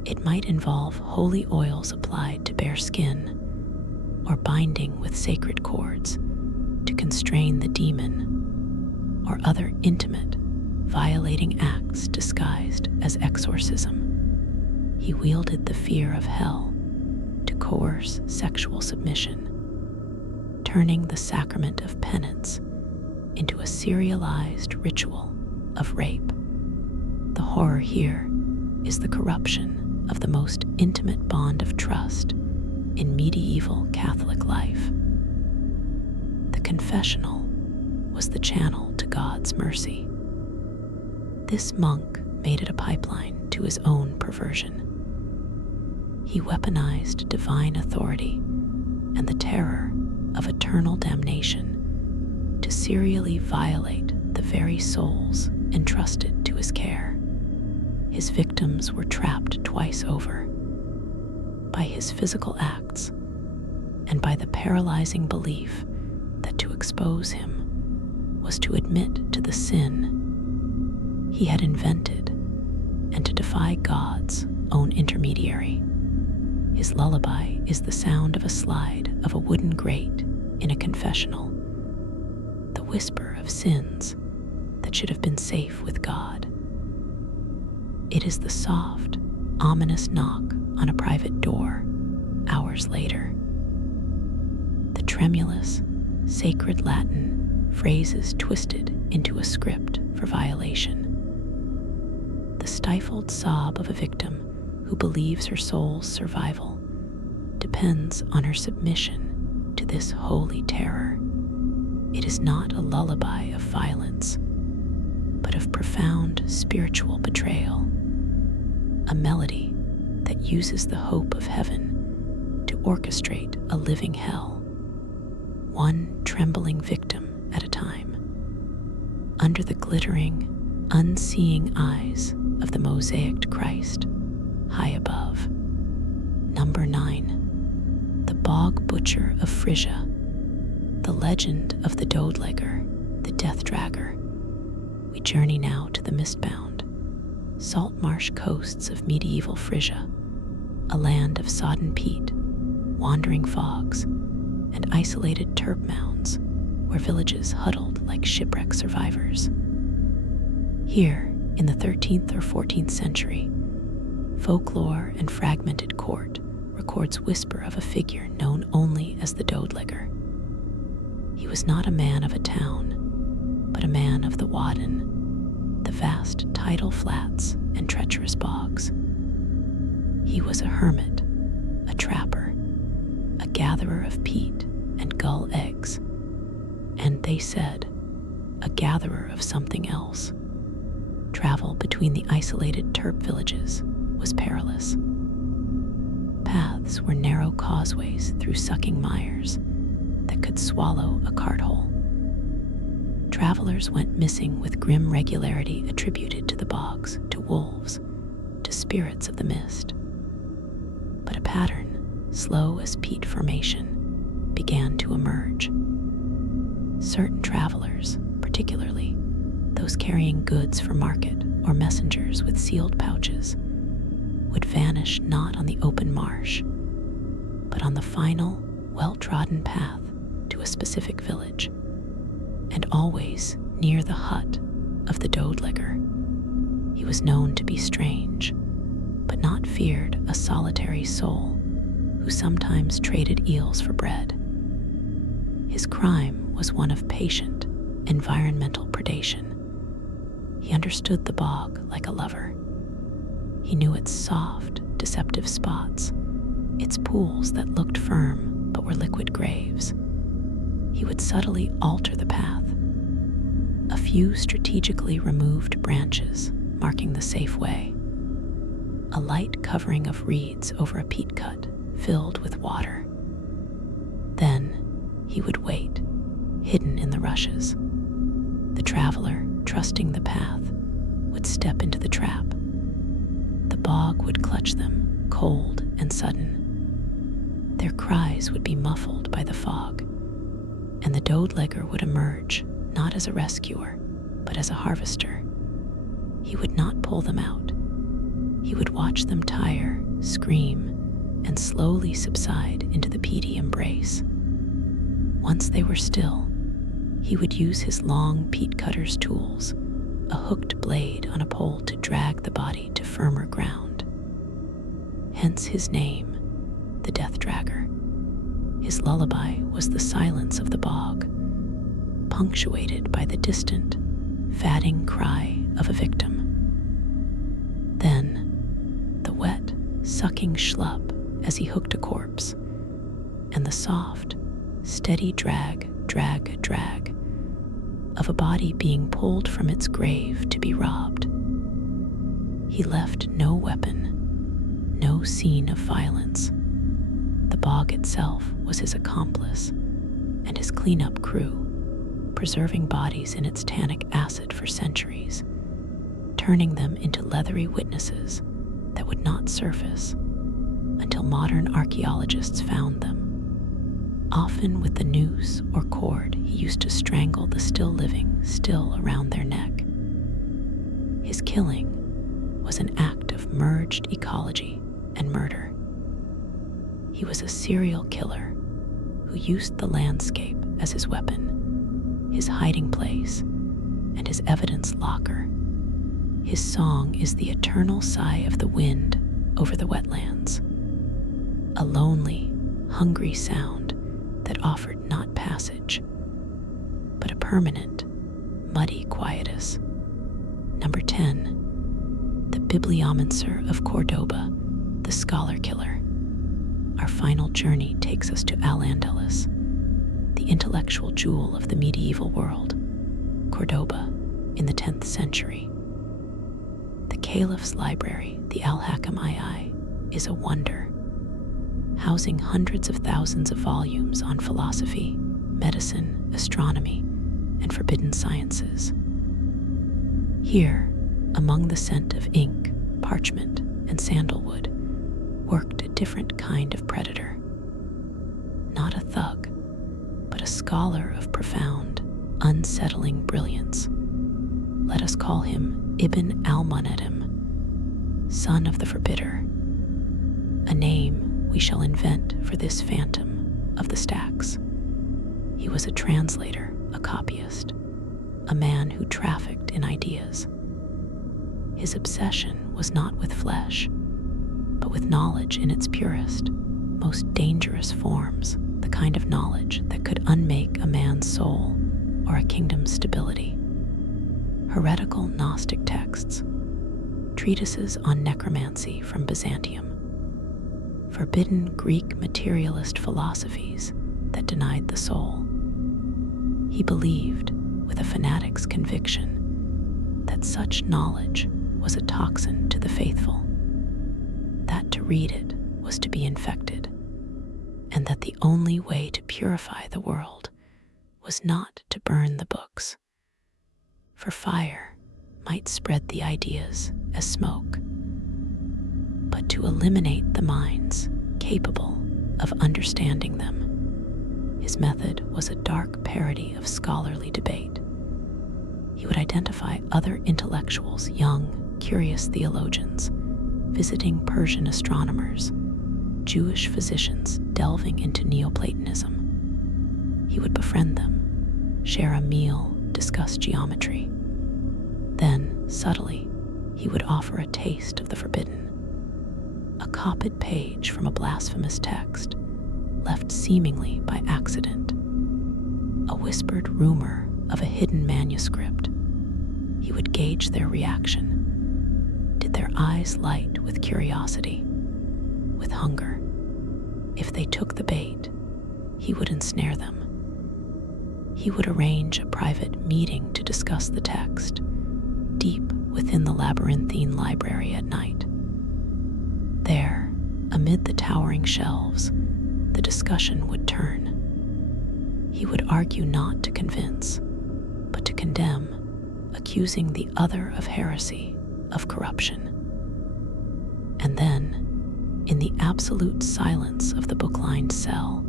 It might involve holy oils applied to bare skin or binding with sacred cords to constrain the demon, or other intimate, violating acts disguised as exorcism. He wielded the fear of hell to coerce sexual submission, turning the sacrament of penance into a serialized ritual of rape. The horror here is the corruption of the most intimate bond of trust in medieval Catholic life. The confessional was the channel to God's mercy. This monk made it a pipeline to his own perversion. He weaponized divine authority and the terror of eternal damnation to serially violate the very souls entrusted to his care. His victims were trapped twice over by his physical acts and by the paralyzing belief that to expose him was to admit to the sin he had invented and to defy God's own intermediary. His lullaby is the sound of a slide of a wooden grate in a confessional, the whisper of sins that should have been safe with God. It is the soft, ominous knock on a private door hours later. The tremulous, sacred Latin phrases twisted into a script for violation. The stifled sob of a victim who believes her soul's survival depends on her submission to this holy terror. It is not a lullaby of violence, but of profound spiritual betrayal, a melody that uses the hope of heaven to orchestrate a living hell, one trembling victim at a time, under the glittering, unseeing eyes of the mosaicked Christ high above. Number 9. The Bog Butcher of Frisia, the legend of the Dodlegger, the Death Dragger. We journey now to the mistbound, salt marsh coasts of medieval Frisia, a land of sodden peat, wandering fogs, and isolated turf mounds where villages huddled like shipwreck survivors. Here, in the 13th or 14th century, folklore and fragmented court records whisper of a figure known only as the Dodlegger. He was not a man of a town, but a man of the Wadden, the vast tidal flats and treacherous bogs. He was a hermit, a trapper, a gatherer of peat and gull eggs, and they said, a gatherer of something else. Travel between the isolated turf villages was perilous. Paths were narrow causeways through sucking mires that could swallow a cart hole. Travelers went missing with grim regularity attributed to the bogs, to wolves, to spirits of the mist. But a pattern, slow as peat formation, began to emerge. Certain travelers, particularly those carrying goods for market or messengers with sealed pouches, would vanish not on the open marsh, but on the final, well-trodden path to a specific village, and always near the hut of the Dodlegger. He was known to be strange, but not feared, a solitary soul who sometimes traded eels for bread. His crime was one of patient, environmental predation. He understood the bog like a lover. He knew its soft, deceptive spots, its pools that looked firm but were liquid graves. He would subtly alter the path. A few strategically removed branches marking the safe way. A light covering of reeds over a peat cut filled with water. Then he would wait, hidden in the rushes. The traveler, trusting the path, would step into the trap. The bog would clutch them, cold and sudden. Their cries would be muffled by the fog, and the Dodlegger would emerge not as a rescuer, but as a harvester. He would not pull them out. He would watch them tire, scream, and slowly subside into the peaty embrace. Once they were still, he would use his long peat cutter's tools, a hooked blade on a pole, to drag the body to firmer ground. Hence his name, the Death Dragger. His lullaby was the silence of the bog, punctuated by the distant, fatting cry of a victim. Then, the wet, sucking schlub as he hooked a corpse, and the soft, steady drag of a body being pulled from its grave to be robbed. He left no weapon, no scene of violence. The bog itself was his accomplice, and his cleanup crew, preserving bodies in its tannic acid for centuries, turning them into leathery witnesses that would not surface until modern archaeologists found them. Often with the noose or cord he used to strangle the still living still around their neck. His killing was an act of merged ecology and murder. He was a serial killer who used the landscape as his weapon, his hiding place, and his evidence locker. His song is the eternal sigh of the wind over the wetlands, a lonely, hungry sound that offered not passage, but a permanent, muddy quietus. Number 10, the bibliomancer of Cordoba, the scholar killer. Our final journey takes us to Al-Andalus, the intellectual jewel of the medieval world, Cordoba in the 10th century. The Caliph's library, the Al-Hakam-II, is a wonder, housing hundreds of thousands of volumes on philosophy, medicine, astronomy, and forbidden sciences. Here, among the scent of ink, parchment, and sandalwood, worked a different kind of predator. Not a thug, but a scholar of profound, unsettling brilliance. Let us call him Ibn al-Munadim, son of the Forbidder, a name we shall invent for this phantom of the stacks. He was a translator, a copyist, a man who trafficked in ideas. His obsession was not with flesh, but with knowledge in its purest, most dangerous forms, the kind of knowledge that could unmake a man's soul or a kingdom's stability. Heretical Gnostic texts, treatises on necromancy from Byzantium, forbidden Greek materialist philosophies that denied the soul. He believed, with a fanatic's conviction, that such knowledge was a toxin to the faithful, that to read it was to be infected. and that the only way to purify the world was not to burn the books, for fire might spread the ideas as smoke, but to eliminate the minds capable of understanding them. His method was a dark parody of scholarly debate. He would identify other intellectuals, young, curious theologians, visiting Persian astronomers, Jewish physicians delving into Neoplatonism. He would befriend them, share a meal, discuss geometry. Then, subtly, he would offer a taste of the forbidden. A copied page from a blasphemous text, left seemingly by accident. A whispered rumor of a hidden manuscript. He would gauge their reaction. Did their eyes light with curiosity, with hunger? If they took the bait, he would ensnare them. He would arrange a private meeting to discuss the text, deep within the labyrinthine library at night. There, amid the towering shelves, the discussion would turn. He would argue not to convince, but to condemn, accusing the other of heresy, of corruption. And then, in the absolute silence of the book-lined cell,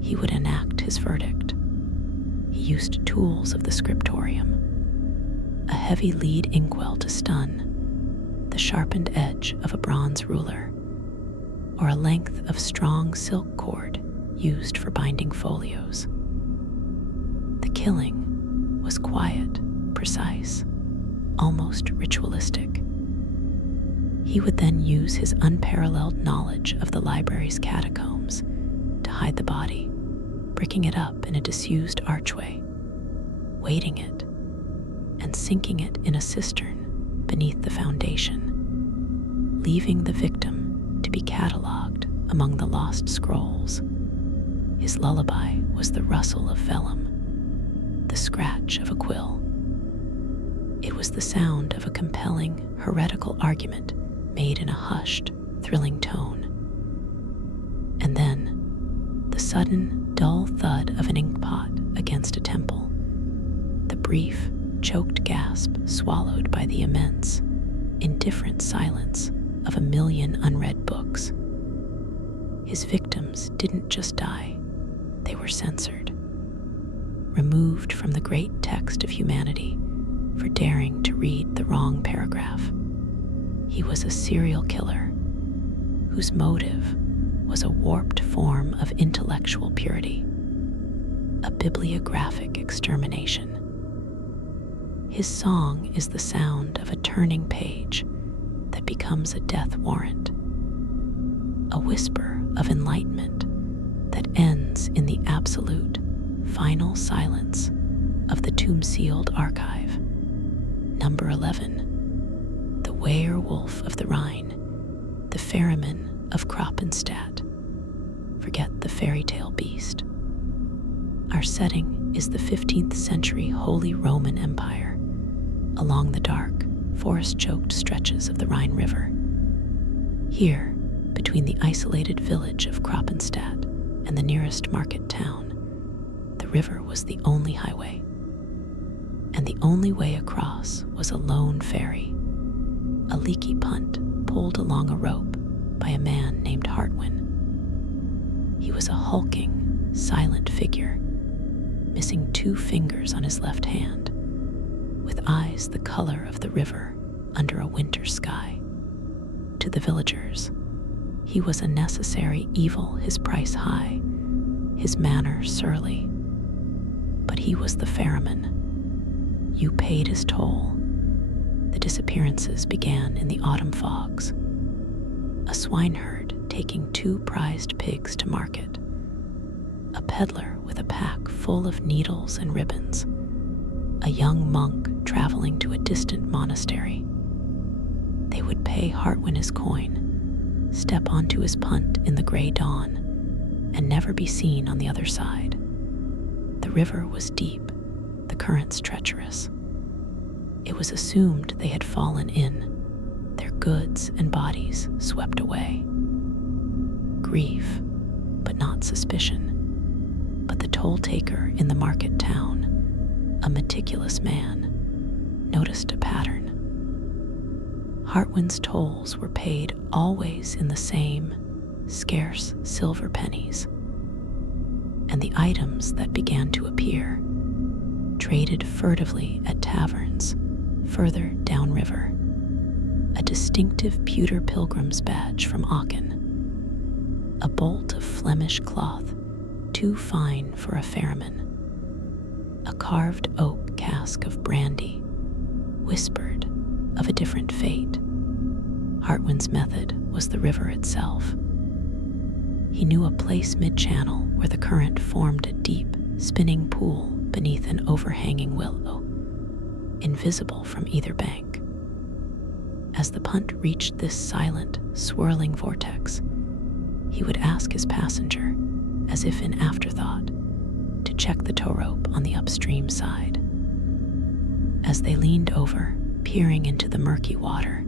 he would enact his verdict. He used tools of the scriptorium, a heavy lead inkwell to stun, the sharpened edge of a bronze ruler, or a length of strong silk cord used for binding folios. The killing was quiet, precise, almost ritualistic. He would then use his unparalleled knowledge of the library's catacombs to hide the body, bricking it up in a disused archway, weighting it, and sinking it in a cistern beneath the foundation, leaving the victim to be catalogued among the lost scrolls. His lullaby was the rustle of vellum, the scratch of a quill. It was the sound of a compelling, heretical argument made in a hushed, thrilling tone. And then, the sudden, dull thud of an inkpot against a temple, the brief, choked gasp swallowed by the immense, indifferent silence of a million unread books. His victims didn't just die, they were censored, removed from the great text of humanity for daring to read the wrong paragraph. He was a serial killer whose motive was a warped form of intellectual purity, a bibliographic extermination. His song is the sound of a turning page that becomes a death warrant, a whisper of enlightenment that ends in the absolute, final silence of the tomb-sealed archive. Number 11. The werewolf of the Rhine, the ferryman of Kroppenstadt. Forget the fairy tale beast. Our setting is the 15th century Holy Roman Empire, along the dark, forest-choked stretches of the Rhine River. Here, between the isolated village of Kroppenstadt and the nearest market town, the river was the only highway, and the only way across was a lone ferry, a leaky punt pulled along a rope by a man named Hartwin. He was a hulking, silent figure, missing 2 fingers on his left hand, with eyes the color of the river under a winter sky. To the villagers, he was a necessary evil, his price high, his manner surly. But he was the ferryman. You paid his toll. The disappearances began in the autumn fogs. A swineherd taking 2 prized pigs to market. A peddler with a pack full of needles and ribbons. A young monk traveling to a distant monastery. They would pay Hartwin his coin, step onto his punt in the gray dawn, and never be seen on the other side. The river was deep, the currents treacherous. It was assumed they had fallen in, their goods and bodies swept away. Grief, but but not suspicion. But the toll taker in the market town, a meticulous man, noticed a pattern. Hartwin's tolls were paid always in the same scarce silver pennies, and the items that began to appear traded furtively at taverns further downriver, a distinctive pewter pilgrim's badge from Aachen, a bolt of Flemish cloth too fine for a ferryman, a carved oak cask of brandy, whispered of a different fate. Hartwin's method was the river itself. He knew a place mid-channel where the current formed a deep, spinning pool beneath an overhanging willow, invisible from either bank. As the punt reached this silent, swirling vortex, he would ask his passenger, as if in afterthought, to check the tow rope on the upstream side. As they leaned over, peering into the murky water,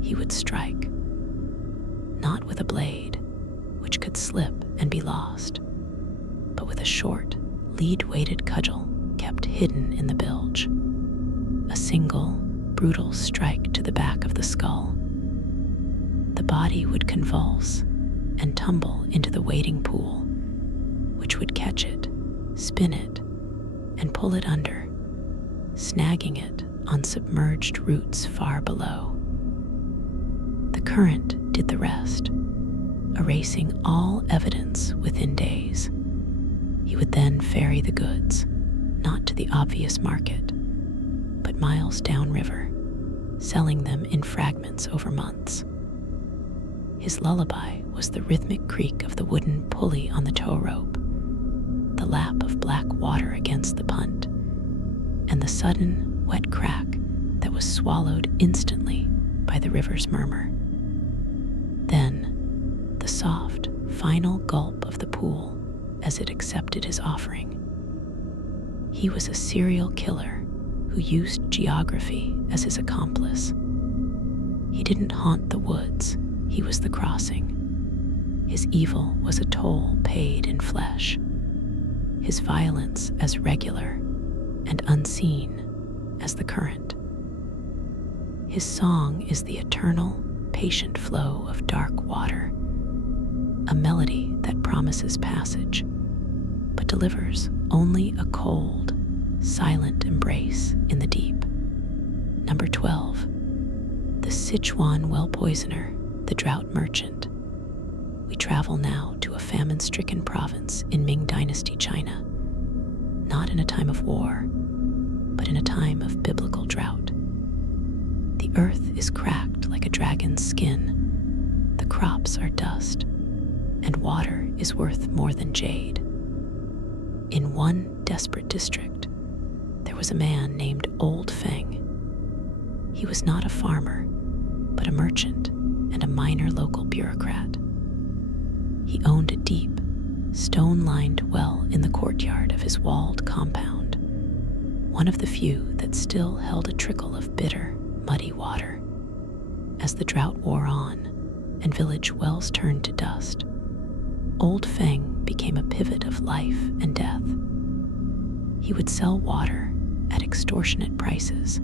he would strike, not with a blade, which could slip and be lost, but with a short, lead-weighted cudgel kept hidden in the bilge. A single, brutal strike to the back of the skull. The body would convulse and tumble into the waiting pool, which would catch it, spin it, and pull it under, snagging it on submerged roots far below. The current did the rest, erasing all evidence within days. He would then ferry the goods, not to the obvious market, but miles downriver, selling them in fragments over months. His lullaby was the rhythmic creak of the wooden pulley on the tow rope, the lap of black water against the punt, and the sudden, wet crack that was swallowed instantly by the river's murmur. Then, the soft, final gulp of the pool as it accepted his offering. He was a serial killer who used geography as his accomplice. He didn't haunt the woods, he was the crossing. His evil was a toll paid in flesh, his violence as regular and unseen as the current. His song is the eternal, patient flow of dark water, a melody that promises passage, but delivers only a cold, silent embrace in the deep. Number 12. The Sichuan well poisoner, the drought merchant. We travel now to a famine-stricken province in Ming Dynasty China, not in a time of war, but in a time of biblical drought. The earth is cracked like a dragon's skin, the crops are dust, and water is worth more than jade. In one desperate district, there was a man named Old Feng. He was not a farmer, but a merchant and a minor local bureaucrat. He owned a deep, stone-lined well in the courtyard of his walled compound, one of the few that still held a trickle of bitter, muddy water. As the drought wore on and village wells turned to dust, Old Feng became a pivot of life and death. He would sell water at extortionate prices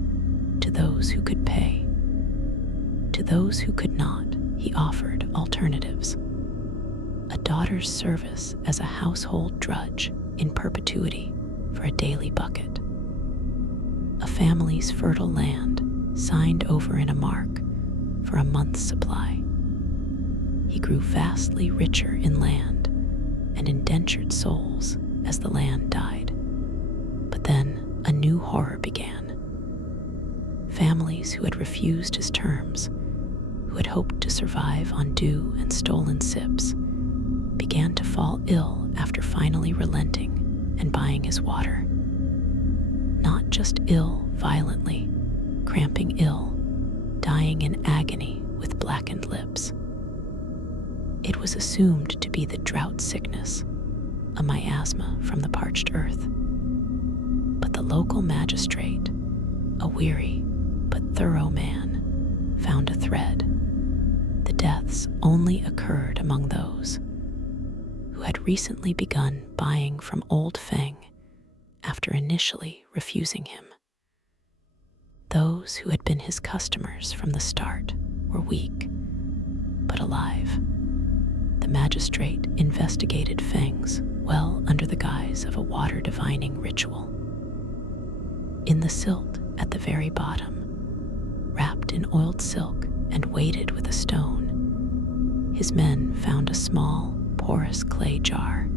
to those who could pay. To those who could not, he offered alternatives. A daughter's service as a household drudge in perpetuity for a daily bucket. A family's fertile land signed over in a mark for a month's supply. He grew vastly richer in land and indentured souls as the land died. But then a new horror began. Families who had refused his terms, who had hoped to survive on dew and stolen sips, began to fall ill after finally relenting and buying his water. Not just ill violently, cramping ill, dying in agony with blackened lips. It was assumed to be the drought sickness, a miasma from the parched earth. But the local magistrate, a weary but thorough man, found a thread. The deaths only occurred among those who had recently begun buying from Old Feng after initially refusing him. Those who had been his customers from the start were weak, but alive. The magistrate investigated Feng's well under the guise of a water divining ritual. In the silt at the very bottom, wrapped in oiled silk and weighted with a stone, his men found a small, porous clay jar.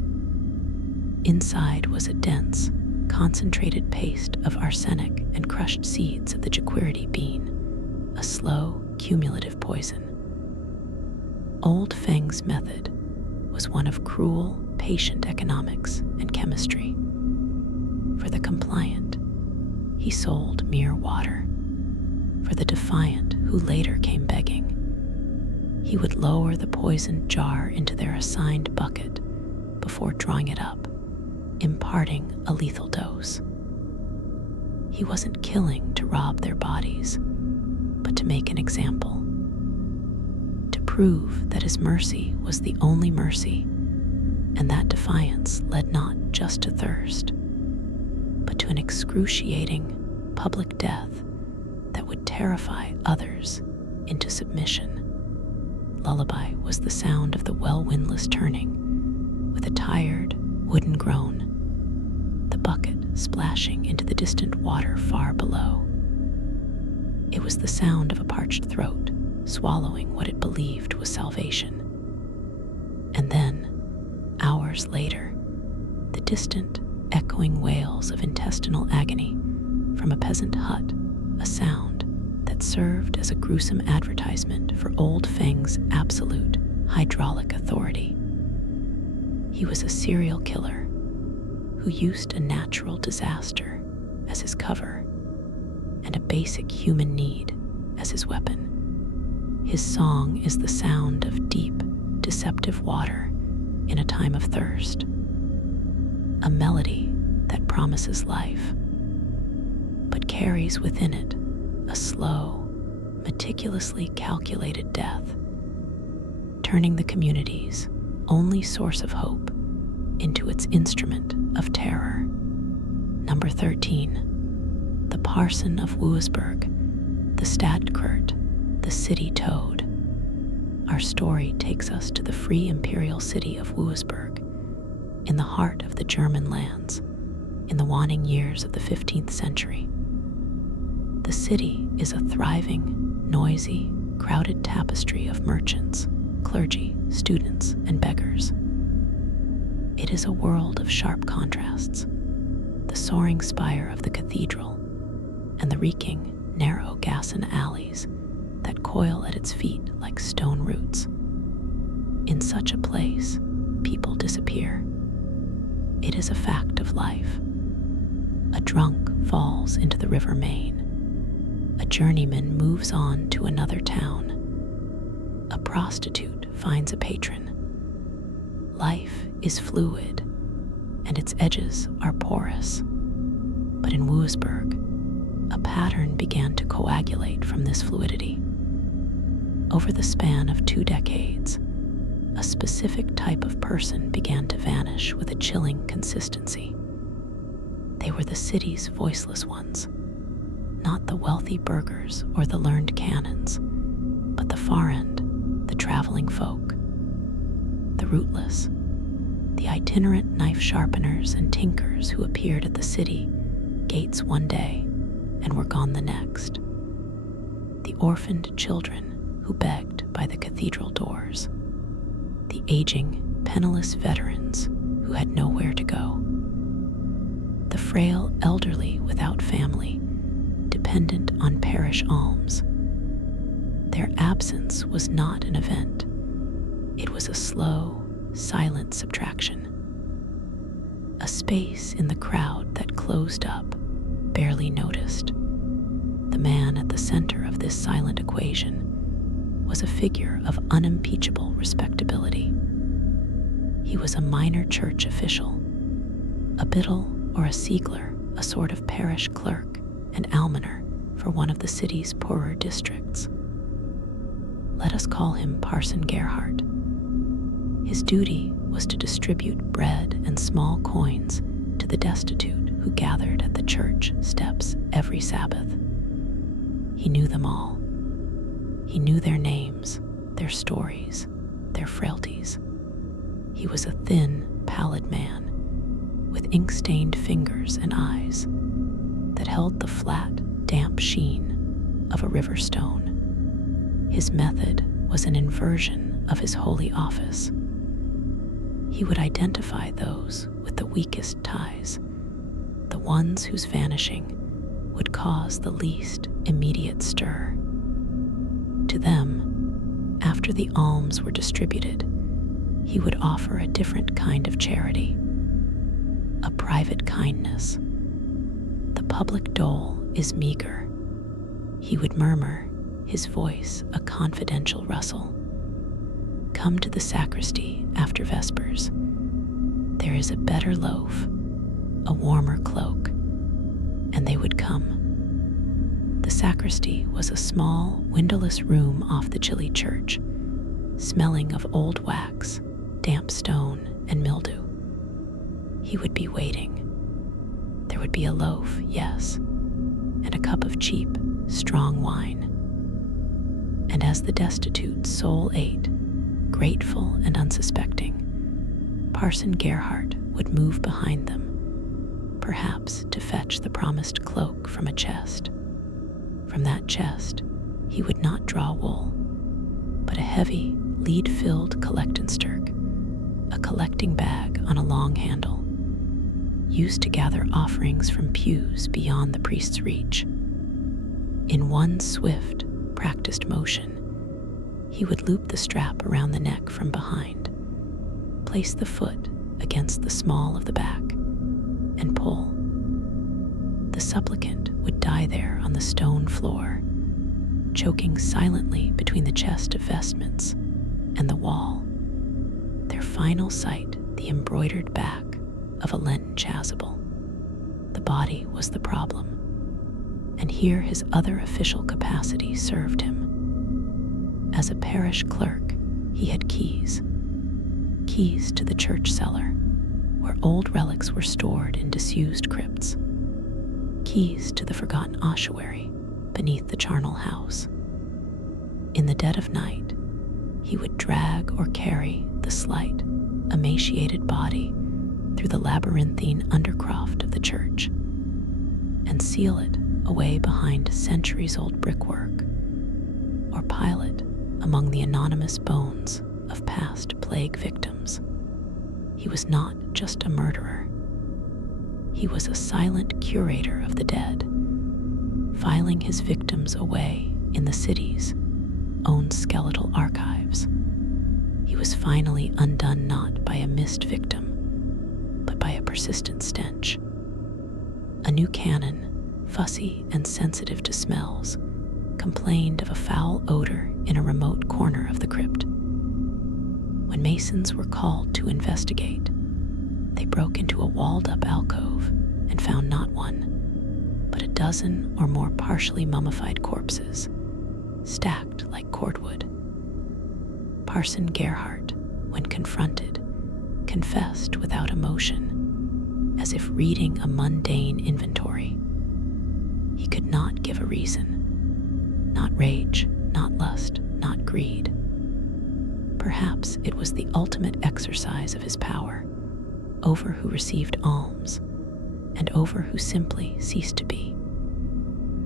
Inside was a dense, concentrated paste of arsenic and crushed seeds of the jequirity bean, a slow, cumulative poison. Old Feng's method was one of cruel, patient economics and chemistry. For the compliant, he sold mere water. For the defiant, who later came begging, he would lower the poisoned jar into their assigned bucket before drawing it up, imparting a lethal dose. He wasn't killing to rob their bodies, but to make an example, to prove that his mercy was the only mercy, and that defiance led not just to thirst, but to an excruciating public death that would terrify others into submission. Lullaby was the sound of the well-windlass turning, with a tired, wooden groan, the bucket splashing into the distant water far below. It was the sound of a parched throat swallowing what it believed was salvation. And then, hours later, the distant, echoing wails of intestinal agony from a peasant hut, a sound that served as a gruesome advertisement for Old Feng's absolute hydraulic authority. He was a serial killer who used a natural disaster as his cover and a basic human need as his weapon. His song is the sound of deep, deceptive water in a time of thirst, a melody that promises life, but carries within it a slow, meticulously calculated death, turning the community's only source of hope into its instrument of terror. Number 13, the parson of Wuisburg, the Stadtkurt, the city toad. Our story takes us to the free imperial city of Wuisburg, in the heart of the German lands, in the waning years of the 15th century. The city is a thriving, noisy, crowded tapestry of merchants, clergy, students, and beggars. It is a world of sharp contrasts, the soaring spire of the cathedral and the reeking, narrow Gasson alleys that coil at its feet like stone roots. In such a place, people disappear. It is a fact of life. A drunk falls into the River Main. A journeyman moves on to another town. A prostitute finds a patron. Life is fluid, and its edges are porous. But in Wuisburg, a pattern began to coagulate from this fluidity. Over the span of 2 decades, a specific type of person began to vanish with a chilling consistency. They were the city's voiceless ones, not the wealthy burghers or the learned canons, but the far end, the traveling folk, the rootless, the itinerant knife sharpeners and tinkers who appeared at the city gates one day and were gone the next, the orphaned children who begged by the cathedral doors, the aging, penniless veterans who had nowhere to go, the frail elderly without family, dependent on parish alms. Their absence was not an event. It was a slow, silent subtraction. A space in the crowd that closed up, barely noticed. The man at the center of this silent equation was a figure of unimpeachable respectability. He was a minor church official, a Biddle or a Siegler, a sort of parish clerk and almoner for one of the city's poorer districts. Let us call him Parson Gerhardt. His duty was to distribute bread and small coins to the destitute who gathered at the church steps every Sabbath. He knew them all. He knew their names, their stories, their frailties. He was a thin, pallid man with ink-stained fingers and eyes that held the flat, damp sheen of a river stone. His method was an inversion of his holy office. He would identify those with the weakest ties, the ones whose vanishing would cause the least immediate stir. To them, after the alms were distributed, he would offer a different kind of charity, a private kindness. The public dole is meager. He would murmur, his voice a confidential rustle. Come to the sacristy after vespers. There is a better loaf, a warmer cloak, and they would come. The sacristy was a small, windowless room off the chilly church, smelling of old wax, damp stone, and mildew. He would be waiting. There would be a loaf, yes, and a cup of cheap, strong wine. And as the destitute soul ate, grateful and unsuspecting, Parson Gerhardt would move behind them, perhaps to fetch the promised cloak from a chest. From that chest, he would not draw wool, but a heavy, lead-filled collectansterk, a collecting bag on a long handle, used to gather offerings from pews beyond the priest's reach. In one swift, practiced motion, he would loop the strap around the neck from behind, place the foot against the small of the back, and pull. The supplicant would die there on the stone floor, choking silently between the chest of vestments and the wall, their final sight the embroidered back of a Lenten chasuble. The body was the problem, and here his other official capacity served him. As a parish clerk, he had keys to the church cellar, where old relics were stored in disused crypts, keys to the forgotten ossuary beneath the charnel house. In the dead of night, he would drag or carry the slight, emaciated body through the labyrinthine undercroft of the church and seal it away behind centuries-old brickwork, or pile it among the anonymous bones of past plague victims. He was not just a murderer. He was a silent curator of the dead, filing his victims away in the city's own skeletal archives. He was finally undone not by a missed victim, but by a persistent stench. A new canon, fussy and sensitive to smells, complained of a foul odor in a remote corner of the crypt. When masons were called to investigate, they broke into a walled-up alcove and found not one, but a dozen or more partially mummified corpses, stacked like cordwood. Parson Gerhardt, when confronted, confessed without emotion, as if reading a mundane inventory. He could not give a reason. Not rage, not lust, not greed. Perhaps it was the ultimate exercise of his power, over who received alms, and over who simply ceased to be.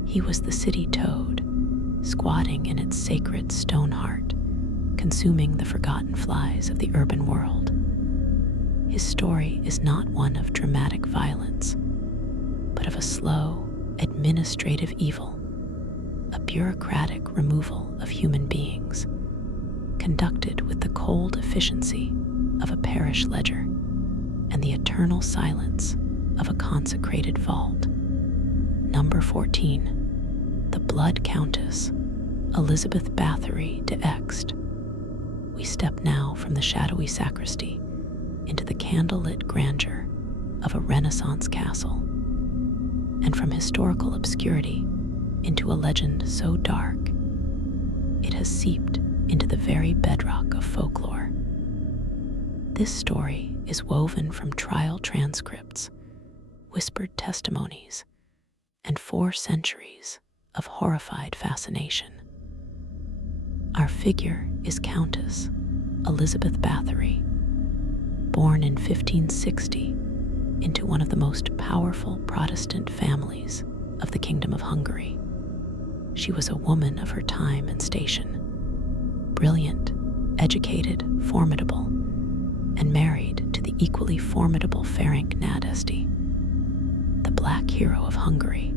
He was the city toad, squatting in its sacred stone heart, consuming the forgotten flies of the urban world. His story is not one of dramatic violence, but of a slow, administrative evil, a bureaucratic removal of human beings, conducted with the cold efficiency of a parish ledger and the eternal silence of a consecrated vault. Number 14, the Blood Countess, Elizabeth Bathory de Etched. We step now from the shadowy sacristy into the candlelit grandeur of a Renaissance castle, and from historical obscurity into a legend so dark it has seeped into the very bedrock of folklore. This story is woven from trial transcripts, whispered testimonies, and 4 centuries of horrified fascination. Our figure is Countess Elizabeth Bathory, born in 1560 into one of the most powerful Protestant families of the Kingdom of Hungary. She was a woman of her time and station, brilliant, educated, formidable, and married to the equally formidable Ferenc Nadesti, the Black Hero of Hungary,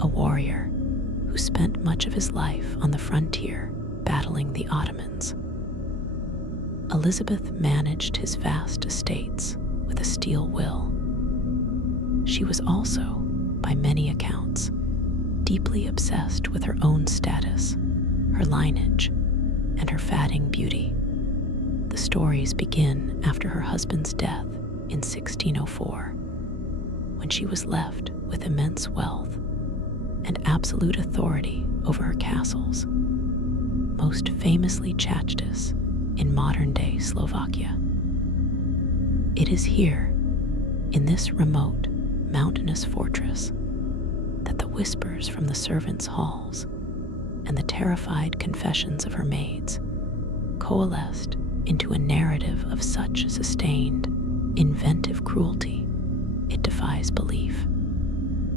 a warrior who spent much of his life on the frontier battling the Ottomans. Elizabeth managed his vast estates with a steel will. She was also, by many accounts, deeply obsessed with her own status, her lineage, and her fading beauty. The stories begin after her husband's death in 1604, when she was left with immense wealth and absolute authority over her castles, most famously Chachtis in modern-day Slovakia. It is here, in this remote, mountainous fortress, that the whispers from the servants' halls and the terrified confessions of her maids coalesced into a narrative of such sustained, inventive cruelty it defies belief.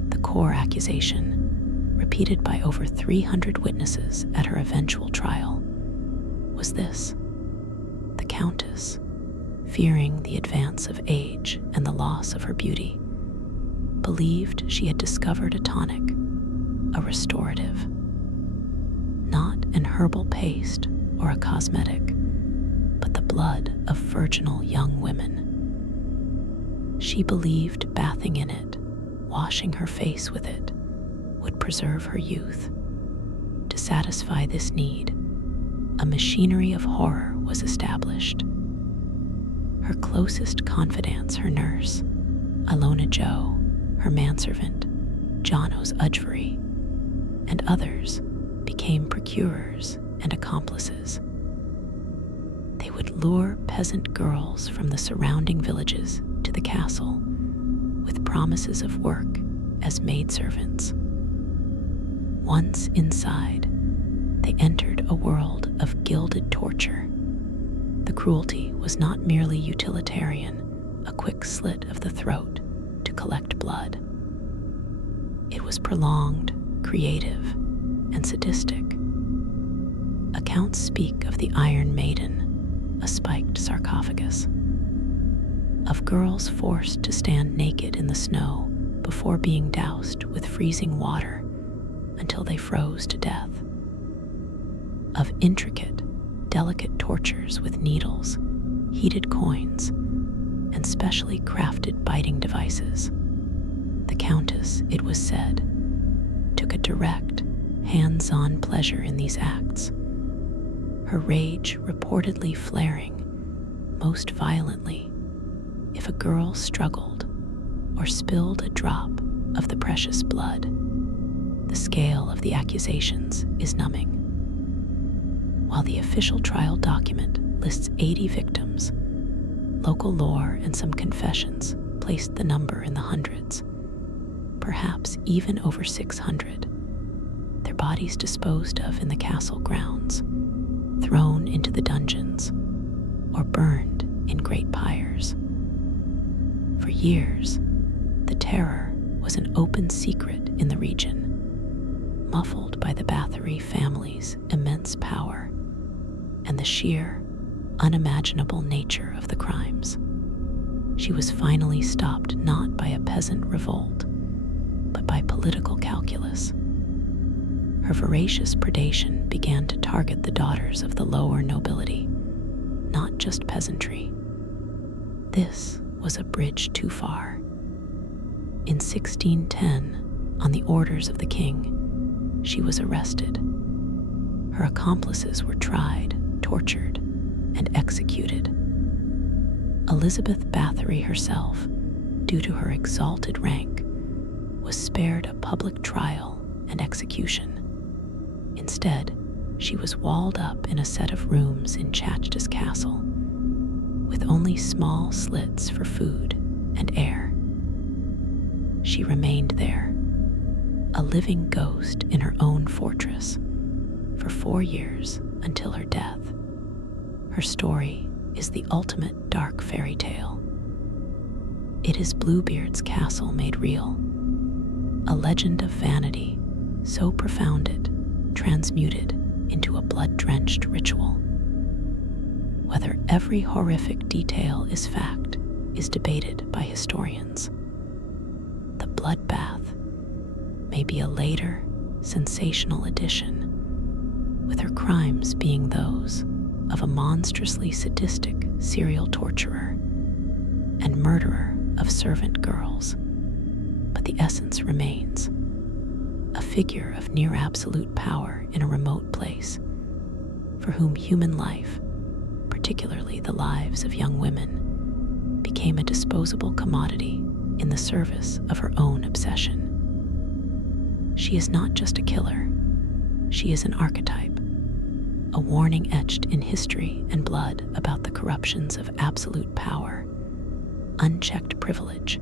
The core accusation, repeated by over 300 witnesses at her eventual trial, was this: the Countess, fearing the advance of age and the loss of her beauty, believed she had discovered a tonic, a restorative, not an herbal paste or a cosmetic, but the blood of virginal young women. She believed bathing in it, washing her face with it, would preserve her youth. To satisfy this need, a machinery of horror was established. Her closest confidants, her nurse, Alona Joe, her manservant, Janos Udvari, and others became procurers and accomplices. They would lure peasant girls from the surrounding villages to the castle with promises of work as maidservants. Once inside, they entered a world of gilded torture. The cruelty was not merely utilitarian, a quick slit of the throat to collect blood. It was prolonged, creative, and sadistic. Accounts speak of the Iron Maiden, a spiked sarcophagus, of girls forced to stand naked in the snow before being doused with freezing water until they froze to death, of intricate, delicate tortures with needles, heated coins, and specially crafted biting devices. The Countess, it was said, took a direct, hands-on pleasure in these acts, her rage reportedly flaring most violently if a girl struggled or spilled a drop of the precious blood. The scale of the accusations is numbing. While the official trial document lists 80 victims, local lore and some confessions placed the number in the hundreds, perhaps even over 600. Their bodies disposed of in the castle grounds, thrown into the dungeons, or burned in great pyres. For years, the terror was an open secret in the region, muffled by the Bathory family's immense power and the sheer, unimaginable nature of the crimes. She was finally stopped not by a peasant revolt, but by political calculus. Her voracious predation began to target the daughters of the lower nobility, not just peasantry. This was a bridge too far. In 1610, on the orders of the king, she was arrested. Her accomplices were tried, tortured, and executed. Elizabeth Bathory herself, due to her exalted rank, was spared a public trial and execution. Instead, she was walled up in a set of rooms in Chachtis Castle, with only small slits for food and air. She remained there, a living ghost in her own fortress, for 4 years until her death. Her story is the ultimate dark fairy tale. It is Bluebeard's castle made real, a legend of vanity so profound it transmuted into a blood-drenched ritual. Whether every horrific detail is fact is debated by historians. The bloodbath may be a later, sensational addition, with her crimes being those of a monstrously sadistic serial torturer and murderer of servant girls. But the essence remains, a figure of near absolute power in a remote place, for whom human life, particularly the lives of young women, became a disposable commodity in the service of her own obsession. She is not just a killer, she is an archetype, a warning etched in history and blood about the corruptions of absolute power, unchecked privilege,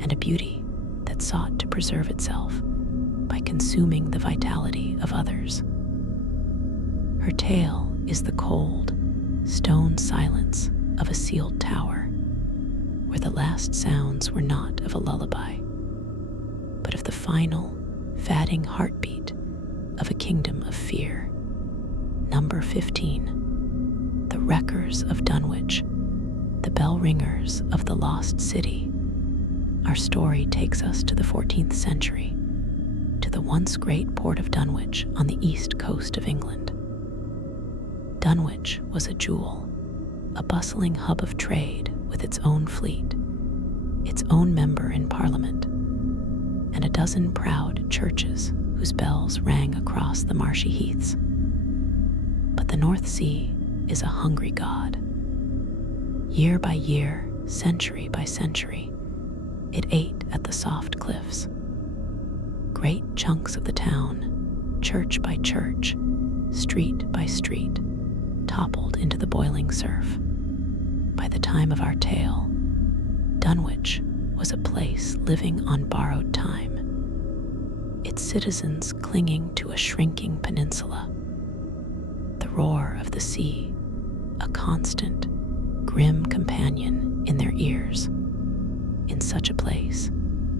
and a beauty that sought to preserve itself by consuming the vitality of others. Her tale is the cold, stone silence of a sealed tower, where the last sounds were not of a lullaby, but of the final, fatting heartbeat of a kingdom of fear. Number 15, the wreckers of Dunwich, the bell ringers of the lost city. Our story takes us to the 14th century, to the once great port of Dunwich on the east coast of England. Dunwich was a jewel, a bustling hub of trade with its own fleet, its own member in Parliament, and a dozen proud churches whose bells rang across the marshy heaths. But the North Sea is a hungry god. Year by year, century by century, it ate at the soft cliffs. Great chunks of the town, church by church, street by street, toppled into the boiling surf. By the time of our tale, Dunwich was a place living on borrowed time, its citizens clinging to a shrinking peninsula. The roar of the sea, a constant, grim companion in their ears. In such a place,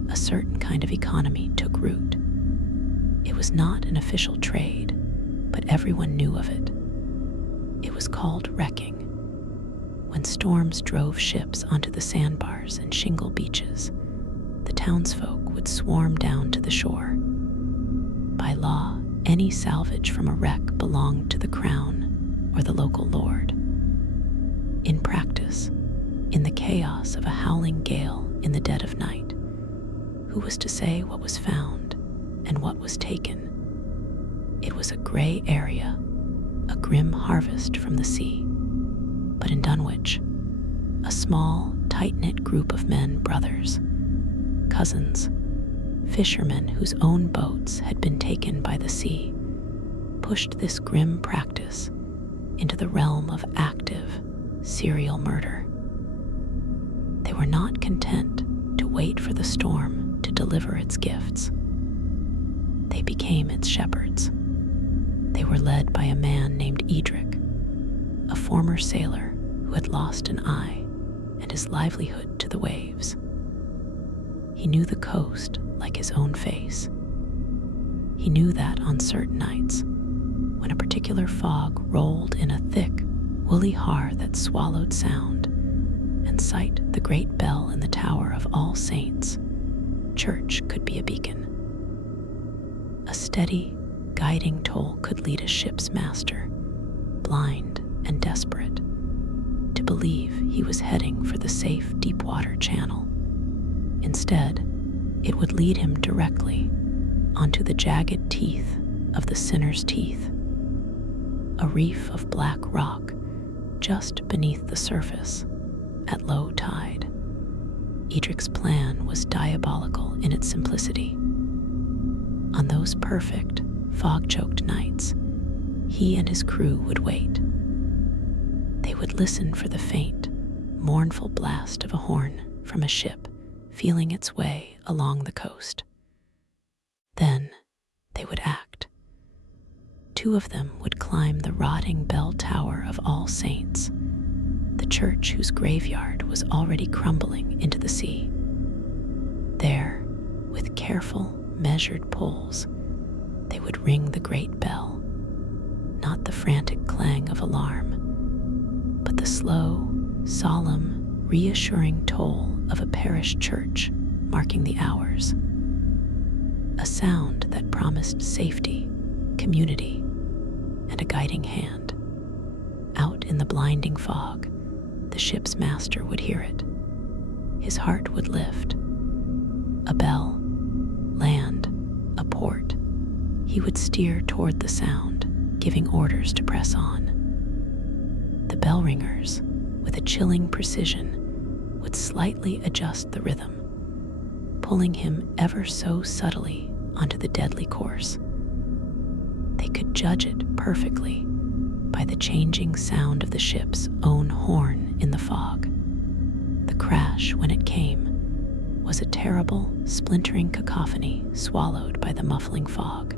a certain kind of economy took root. It was not an official trade, but everyone knew of it. It was called wrecking. When storms drove ships onto the sandbars and shingle beaches, the townsfolk would swarm down to the shore. By law, any salvage from a wreck belonged to the crown or the local lord. In practice, in the chaos of a howling gale in the dead of night, who was to say what was found and what was taken? It was a gray area, a grim harvest from the sea. But in Dunwich, a small, tight-knit group of men, brothers, cousins, fishermen whose own boats had been taken by the sea, pushed this grim practice into the realm of active, serial murder. They were not content to wait for the storm to deliver its gifts. They became its shepherds. They were led by a man named Edric, a former sailor who had lost an eye and his livelihood to the waves. He knew the coast like his own face. He knew that on certain nights, when a particular fog rolled in a thick, woolly haar that swallowed sound, and sight the great bell in the tower of All Saints, church could be a beacon. A steady, guiding toll could lead a ship's master, blind and desperate, to believe he was heading for the safe Deepwater Channel. Instead, it would lead him directly onto the jagged teeth of the Sinner's Teeth, a reef of black rock just beneath the surface at low tide. Edric's plan was diabolical in its simplicity. On those perfect, fog-choked nights, he and his crew would wait. They would listen for the faint, mournful blast of a horn from a ship feeling its way along the coast. Then they would act. 2 of them would climb the rotting bell tower of All Saints, the church whose graveyard was already crumbling into the sea. There, with careful, measured pulls, they would ring the great bell, not the frantic clang of alarm, but the slow, solemn, reassuring toll of a parish church marking the hours. A sound that promised safety, community, and a guiding hand. Out in the blinding fog, the ship's master would hear it. His heart would lift. A bell, land, a port. He would steer toward the sound, giving orders to press on. The bell ringers, with a chilling precision, would slightly adjust the rhythm, pulling him ever so subtly onto the deadly course. They could judge it perfectly by the changing sound of the ship's own horn in the fog. The crash, when it came, was a terrible, splintering cacophony swallowed by the muffling fog.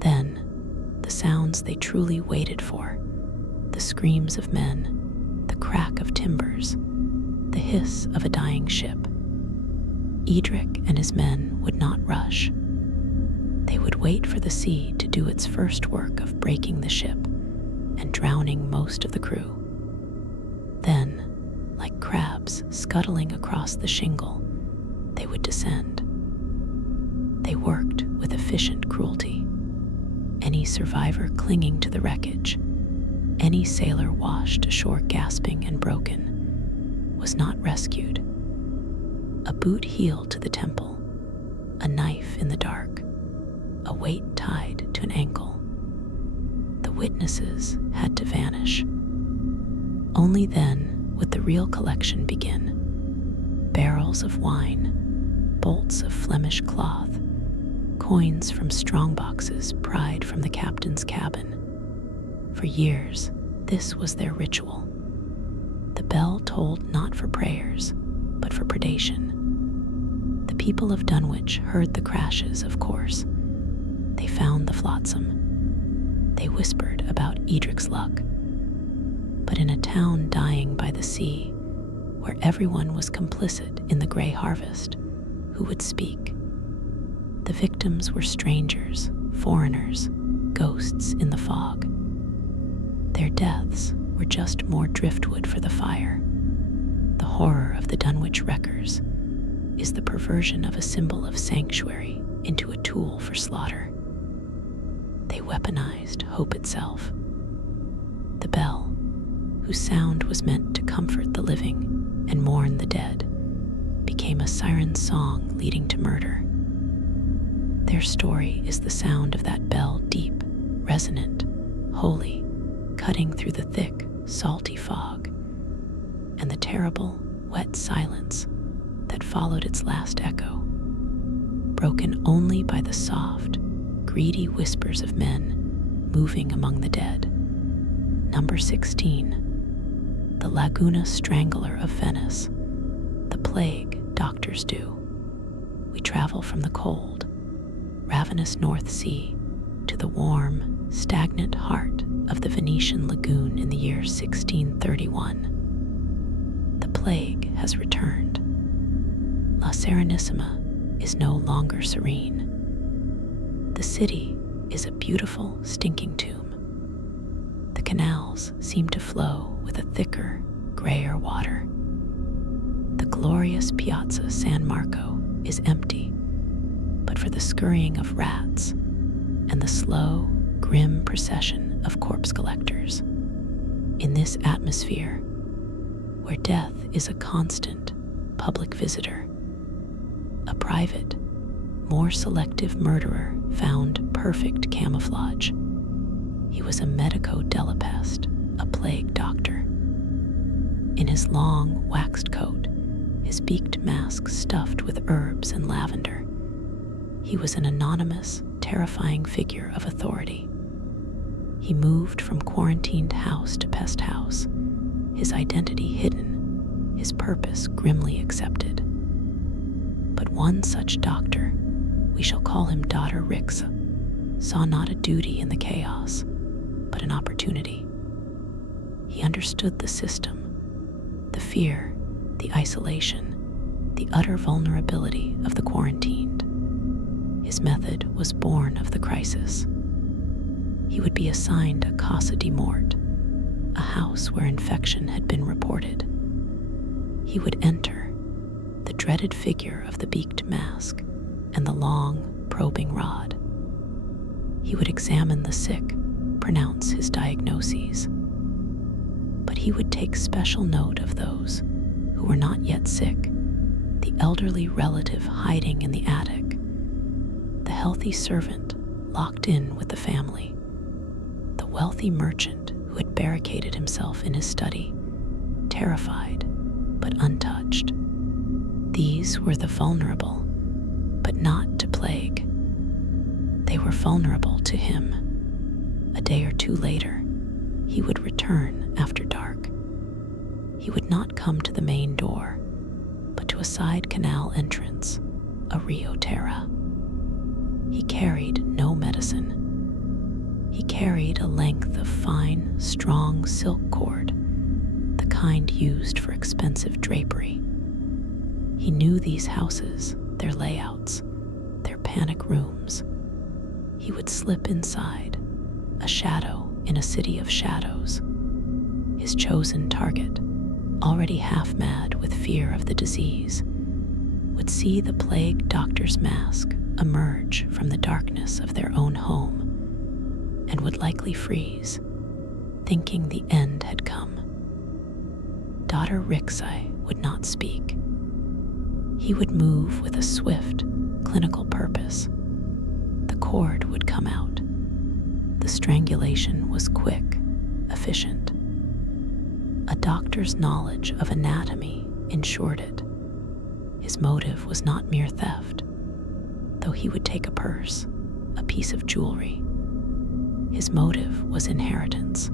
Then, the sounds they truly waited for, the screams of men, the crack of timbers, the hiss of a dying ship. Edric and his men would not rush. They would wait for the sea to do its first work of breaking the ship and drowning most of the crew. Then, like crabs scuttling across the shingle, they would descend. They worked with efficient cruelty. Any survivor clinging to the wreckage, any sailor washed ashore gasping and broken, was not rescued. A boot heel to the temple, a knife in the dark, a weight tied to an ankle. The witnesses had to vanish. Only then would the real collection begin. Barrels of wine, bolts of Flemish cloth, coins from strongboxes pried from the captain's cabin. For years, this was their ritual. The bell tolled not for prayers, but for predation. The people of Dunwich heard the crashes, of course. They found the flotsam. They whispered about Edric's luck. But in a town dying by the sea, where everyone was complicit in the grey harvest, who would speak? The victims were strangers, foreigners, ghosts in the fog. Their deaths were just more driftwood for the fire. The horror of the Dunwich wreckers is the perversion of a symbol of sanctuary into a tool for slaughter. They weaponized hope itself. The bell, whose sound was meant to comfort the living and mourn the dead, became a siren song leading to murder. Their story is the sound of that bell, deep, resonant, holy, cutting through the thick, salty fog, and the terrible, wet silence that followed its last echo, broken only by the soft, greedy whispers of men moving among the dead. Number 16, the Laguna Strangler of Venice, the plague doctors do. We travel from the cold, ravenous North Sea to the warm, stagnant heart of the Venetian lagoon in the year 1631. The plague has returned. La Serenissima is no longer serene. The city is a beautiful, stinking tomb. The canals seem to flow with a thicker, grayer water. The glorious Piazza San Marco is empty, but for the scurrying of rats and the slow, grim procession of corpse collectors. In this atmosphere, where death is a constant public visitor, a private, more selective murderer found perfect camouflage. He was a medico della peste, a plague doctor. In his long, waxed coat, his beaked mask stuffed with herbs and lavender, he was an anonymous, terrifying figure of authority. He moved from quarantined house to pest house, his identity hidden, his purpose grimly accepted. But one such doctor, we shall call him Daughter Rix, saw not a duty in the chaos, but an opportunity. He understood the system, the fear, the isolation, the utter vulnerability of the quarantined. His method was born of the crisis. He would be assigned a casa de mort, a house where infection had been reported. He would enter, the dreaded figure of the beaked mask and the long, probing rod. He would examine the sick, pronounce his diagnoses. But he would take special note of those who were not yet sick, the elderly relative hiding in the attic, the healthy servant locked in with the family, the wealthy merchant who had barricaded himself in his study, terrified but untouched. These were the vulnerable, but not to plague. They were vulnerable to him. A day or two later, he would return after dark. He would not come to the main door, but to a side canal entrance, a Rio Terra. He carried no medicine. He carried a length of fine, strong silk cord, the kind used for expensive drapery. He knew these houses, their layouts, their panic rooms. He would slip inside, a shadow in a city of shadows. His chosen target, already half mad with fear of the disease, would see the plague doctor's mask emerge from the darkness of their own home and would likely freeze, thinking the end had come. Daughter Rixai would not speak. He would move with a swift, clinical purpose. The cord would come out. The strangulation was quick, efficient. A doctor's knowledge of anatomy ensured it. His motive was not mere theft, though he would take a purse, a piece of jewelry. His motive was inheritance.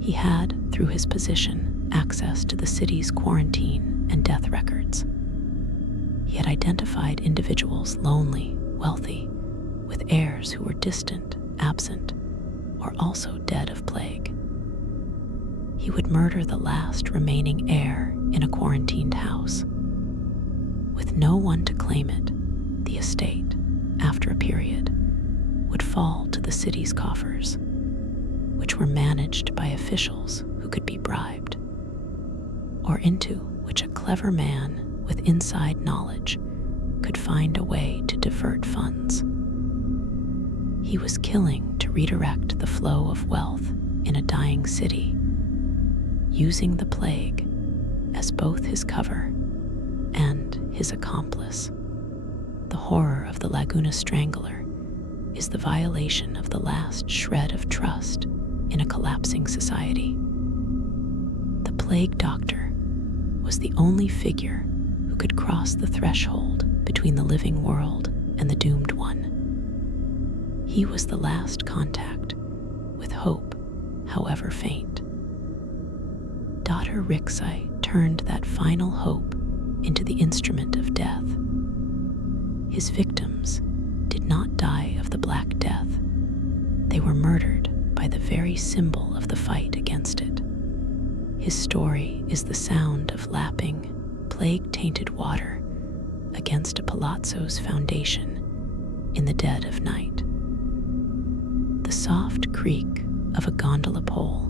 He had, through his position, access to the city's quarantine and death records. He had identified individuals lonely, wealthy, with heirs who were distant, absent, or also dead of plague. He would murder the last remaining heir in a quarantined house. With no one to claim it, the estate, after a period, would fall to the city's coffers, which were managed by officials who could be bribed, or into which a clever man with inside knowledge could find a way to divert funds. He was killing to redirect the flow of wealth in a dying city, using the plague as both his cover and his accomplice. The horror of the Laguna Strangler is the violation of the last shred of trust in a collapsing society. The plague doctor was the only figure who could cross the threshold between the living world and the doomed one. He was the last contact with hope, however faint. Daughter Rixai turned that final hope into the instrument of death. His victims did not die of the Black Death. They were murdered by the very symbol of the fight against it. His story is the sound of lapping, plague-tainted water against a palazzo's foundation in the dead of night. The soft creak of a gondola pole,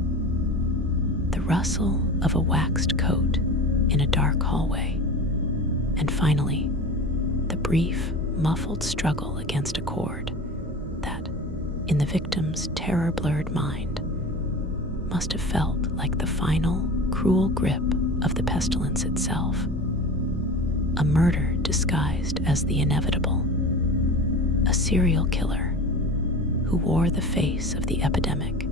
the rustle of a waxed coat in a dark hallway, and finally, the brief, muffled struggle against a cord that, in the victim's terror-blurred mind, must have felt like the final, cruel grip of the pestilence itself. A murder disguised as the inevitable. A serial killer who wore the face of the epidemic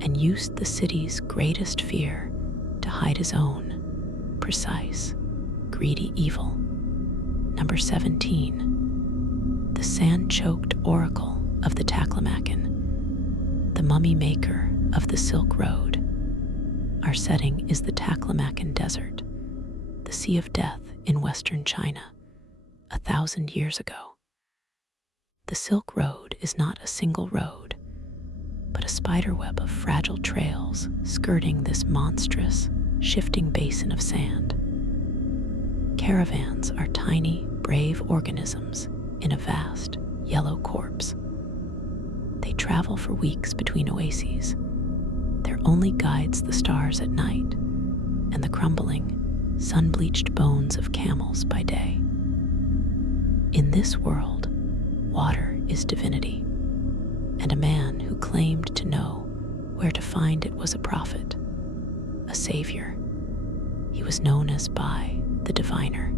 and used the city's greatest fear to hide his own precise, greedy evil. Number 17, the sand-choked oracle of the Taklamakan, the mummy maker of the Silk Road. Our setting is the Taklamakan Desert, the Sea of Death in western China, 1,000 years ago. The Silk Road is not a single road, but a spiderweb of fragile trails skirting this monstrous, shifting basin of sand. Caravans are tiny, brave organisms in a vast, yellow corpse. They travel for weeks between oases. Their only guides the stars at night and the crumbling, sun-bleached bones of camels by day. In this world, water is divinity, and a man who claimed to know where to find it was a prophet, a savior. He was known as Bai, the diviner.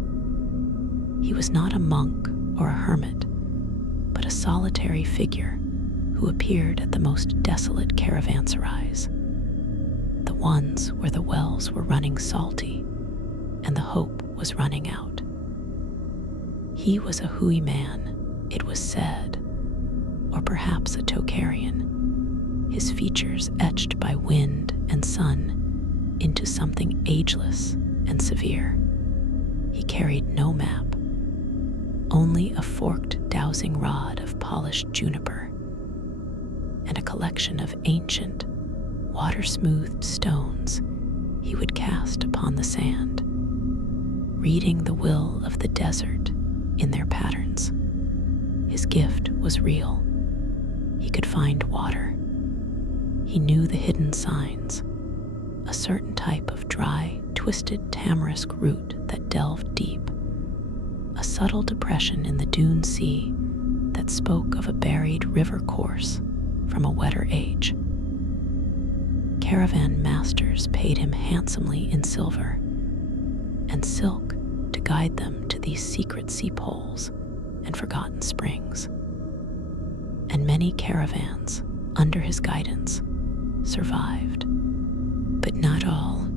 He was not a monk or a hermit, but a solitary figure who appeared at the most desolate caravanserais, the ones where the wells were running salty and the hope was running out. He was a Hui man, it was said, or perhaps a Tocharian, his features etched by wind and sun into something ageless and severe. He carried no map, only a forked dowsing rod of polished juniper and a collection of ancient, water-smoothed stones he would cast upon the sand, reading the will of the desert in their patterns. His gift was real. He could find water. He knew the hidden signs, a certain type of dry, twisted tamarisk root that delved deep, a subtle depression in the dune sea that spoke of a buried river course from a wetter age. Caravan masters paid him handsomely in silver and silk to guide them to these secret sea poles and forgotten springs. And many caravans, under his guidance, survived. But not all,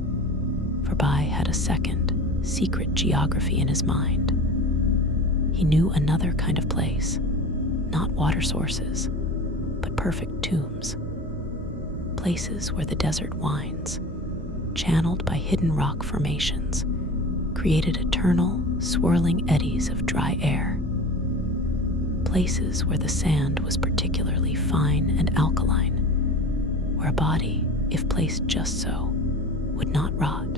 for Bai had a second, secret geography in his mind. He knew another kind of place, not water sources, but perfect tombs. Places where the desert winds, channeled by hidden rock formations, created eternal, swirling eddies of dry air. Places where the sand was particularly fine and alkaline, where a body, if placed just so, would not rot,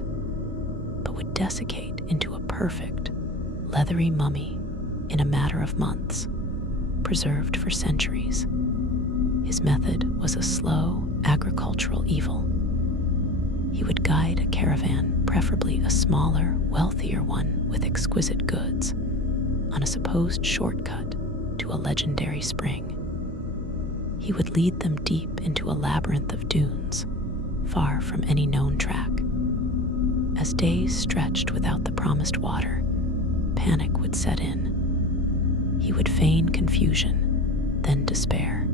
but would desiccate into a perfect, leathery mummy in a matter of months, preserved for centuries. His method was a slow, agricultural evil. He would guide a caravan, preferably a smaller, wealthier one with exquisite goods, on a supposed shortcut to a legendary spring. He would lead them deep into a labyrinth of dunes, far from any known track. As days stretched without the promised water, panic would set in. He would feign confusion, then despair.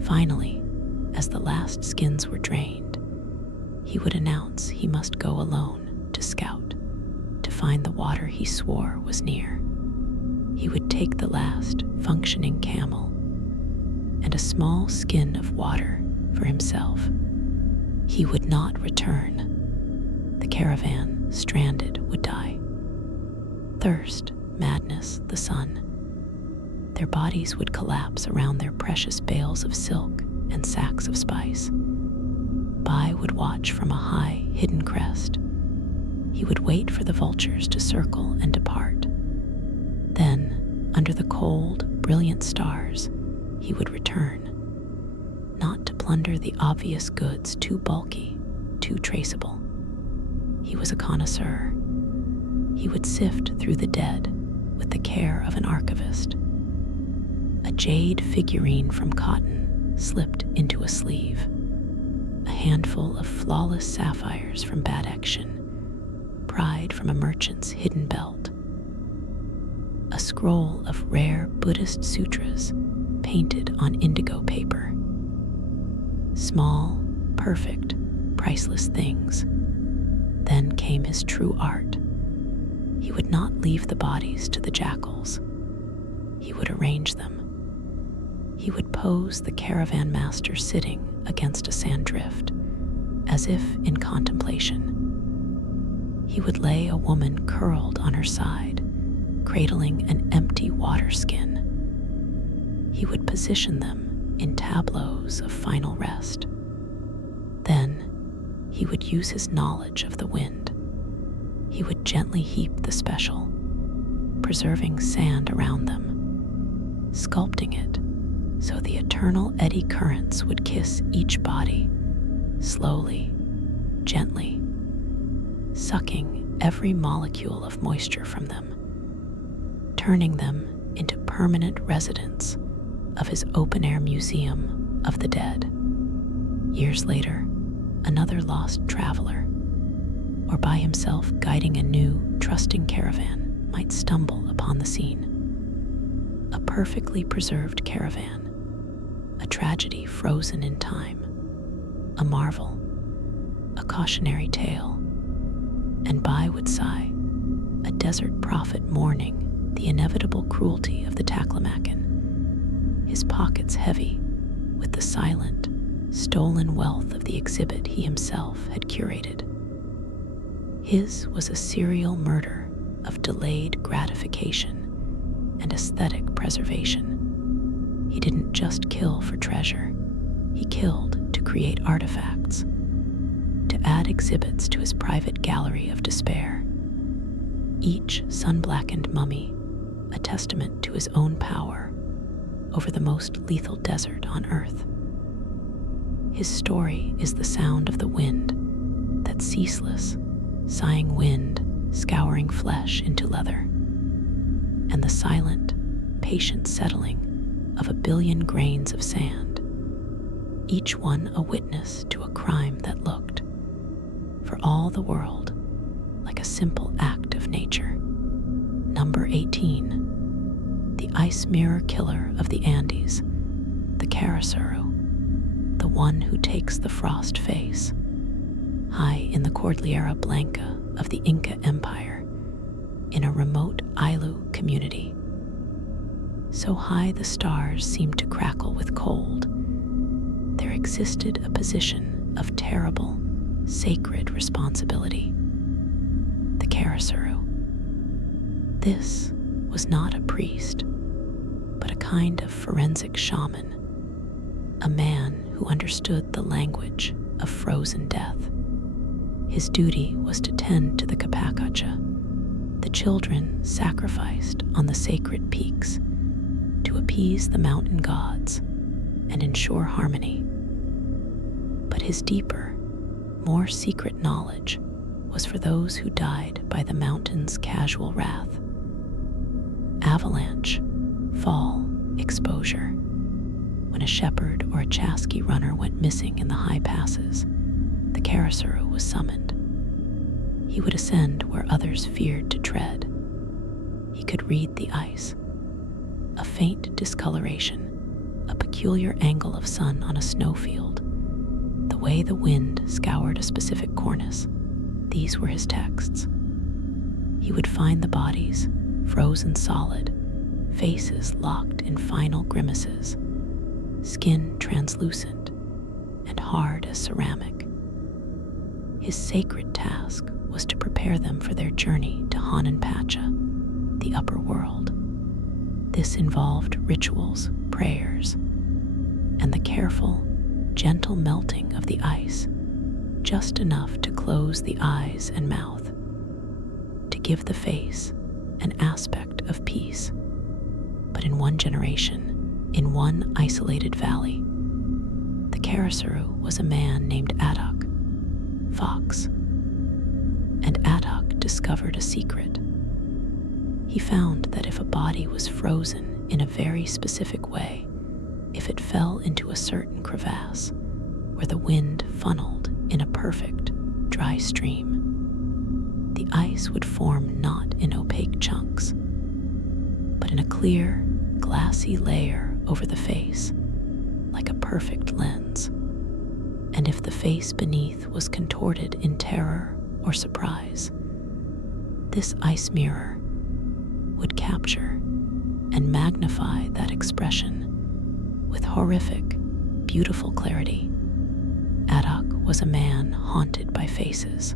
Finally, as the last skins were drained, he would announce he must go alone to scout, to find the water he swore was near. He would take the last functioning camel and a small skin of water for himself. He would not return. The caravan, stranded, would die. Thirst, madness, the sun. Their bodies would collapse around their precious bales of silk and sacks of spice. Bai would watch from a high, hidden crest. He would wait for the vultures to circle and depart. Then, under the cold, brilliant stars, he would return, not to plunder the obvious goods too bulky, too traceable. He was a connoisseur. He would sift through the dead with the care of an archivist. A jade figurine from cotton slipped into a sleeve. A handful of flawless sapphires from bad action, pried from a merchant's hidden belt. A scroll of rare Buddhist sutras painted on indigo paper. Small, perfect, priceless things. Then came his true art. He would not leave the bodies to the jackals. He would arrange them. He would pose the caravan master sitting against a sand drift, as if in contemplation. He would lay a woman curled on her side, cradling an empty water skin. He would position them in tableaus of final rest. Then he would use his knowledge of the wind. He would gently heap the special, preserving sand around them, sculpting it so the eternal eddy currents would kiss each body, slowly, gently, sucking every molecule of moisture from them, turning them into permanent residents of his open-air museum of the dead. Years later, another lost traveler, or by himself guiding a new, trusting caravan, might stumble upon the scene. A perfectly preserved caravan, a tragedy frozen in time, a marvel, a cautionary tale, and by would sigh, a desert prophet mourning the inevitable cruelty of the Taklamakan, his pockets heavy with the silent, stolen wealth of the exhibit he himself had curated. His was a serial murder of delayed gratification and aesthetic preservation. He didn't just kill for treasure, he killed to create artifacts, to add exhibits to his private gallery of despair. Each sun-blackened mummy, a testament to his own power over the most lethal desert on Earth. His story is the sound of the wind, that ceaseless, sighing wind scouring flesh into leather, and the silent, patient settling of a billion grains of sand, each one a witness to a crime that looked, for all the world, like a simple act of nature. Number 18, the ice mirror killer of the Andes, the Carasuru, the one who takes the frost face, high in the Cordillera Blanca of the Inca Empire, in a remote Ailu community. So high the stars seemed to crackle with cold, there existed a position of terrible, sacred responsibility. The Carasuru. This was not a priest, but a kind of forensic shaman, a man who understood the language of frozen death. His duty was to tend to the Kapakacha, the children sacrificed on the sacred peaks, to appease the mountain gods and ensure harmony. But his deeper, more secret knowledge was for those who died by the mountain's casual wrath. Avalanche, fall, exposure. When a shepherd or a chasqui runner went missing in the high passes, the Carasuru was summoned. He would ascend where others feared to tread. He could read the ice, a faint discoloration, a peculiar angle of sun on a snowfield, the way the wind scoured a specific cornice. These were his texts. He would find the bodies, frozen solid, faces locked in final grimaces, skin translucent and hard as ceramic. His sacred task was to prepare them for their journey to Hananpacha, the upper world. This involved rituals, prayers, and the careful, gentle melting of the ice, just enough to close the eyes and mouth, to give the face an aspect of peace. But in one generation, in one isolated valley, the Carasuru was a man named Adak, Fox. And Adak discovered a secret. He found that if a body was frozen in a very specific way, if it fell into a certain crevasse where the wind funneled in a perfect, dry stream, the ice would form not in opaque chunks, but in a clear, glassy layer over the face, like a perfect lens. And if the face beneath was contorted in terror or surprise, this ice mirror would capture and magnify that expression with horrific, beautiful clarity. Adok was a man haunted by faces.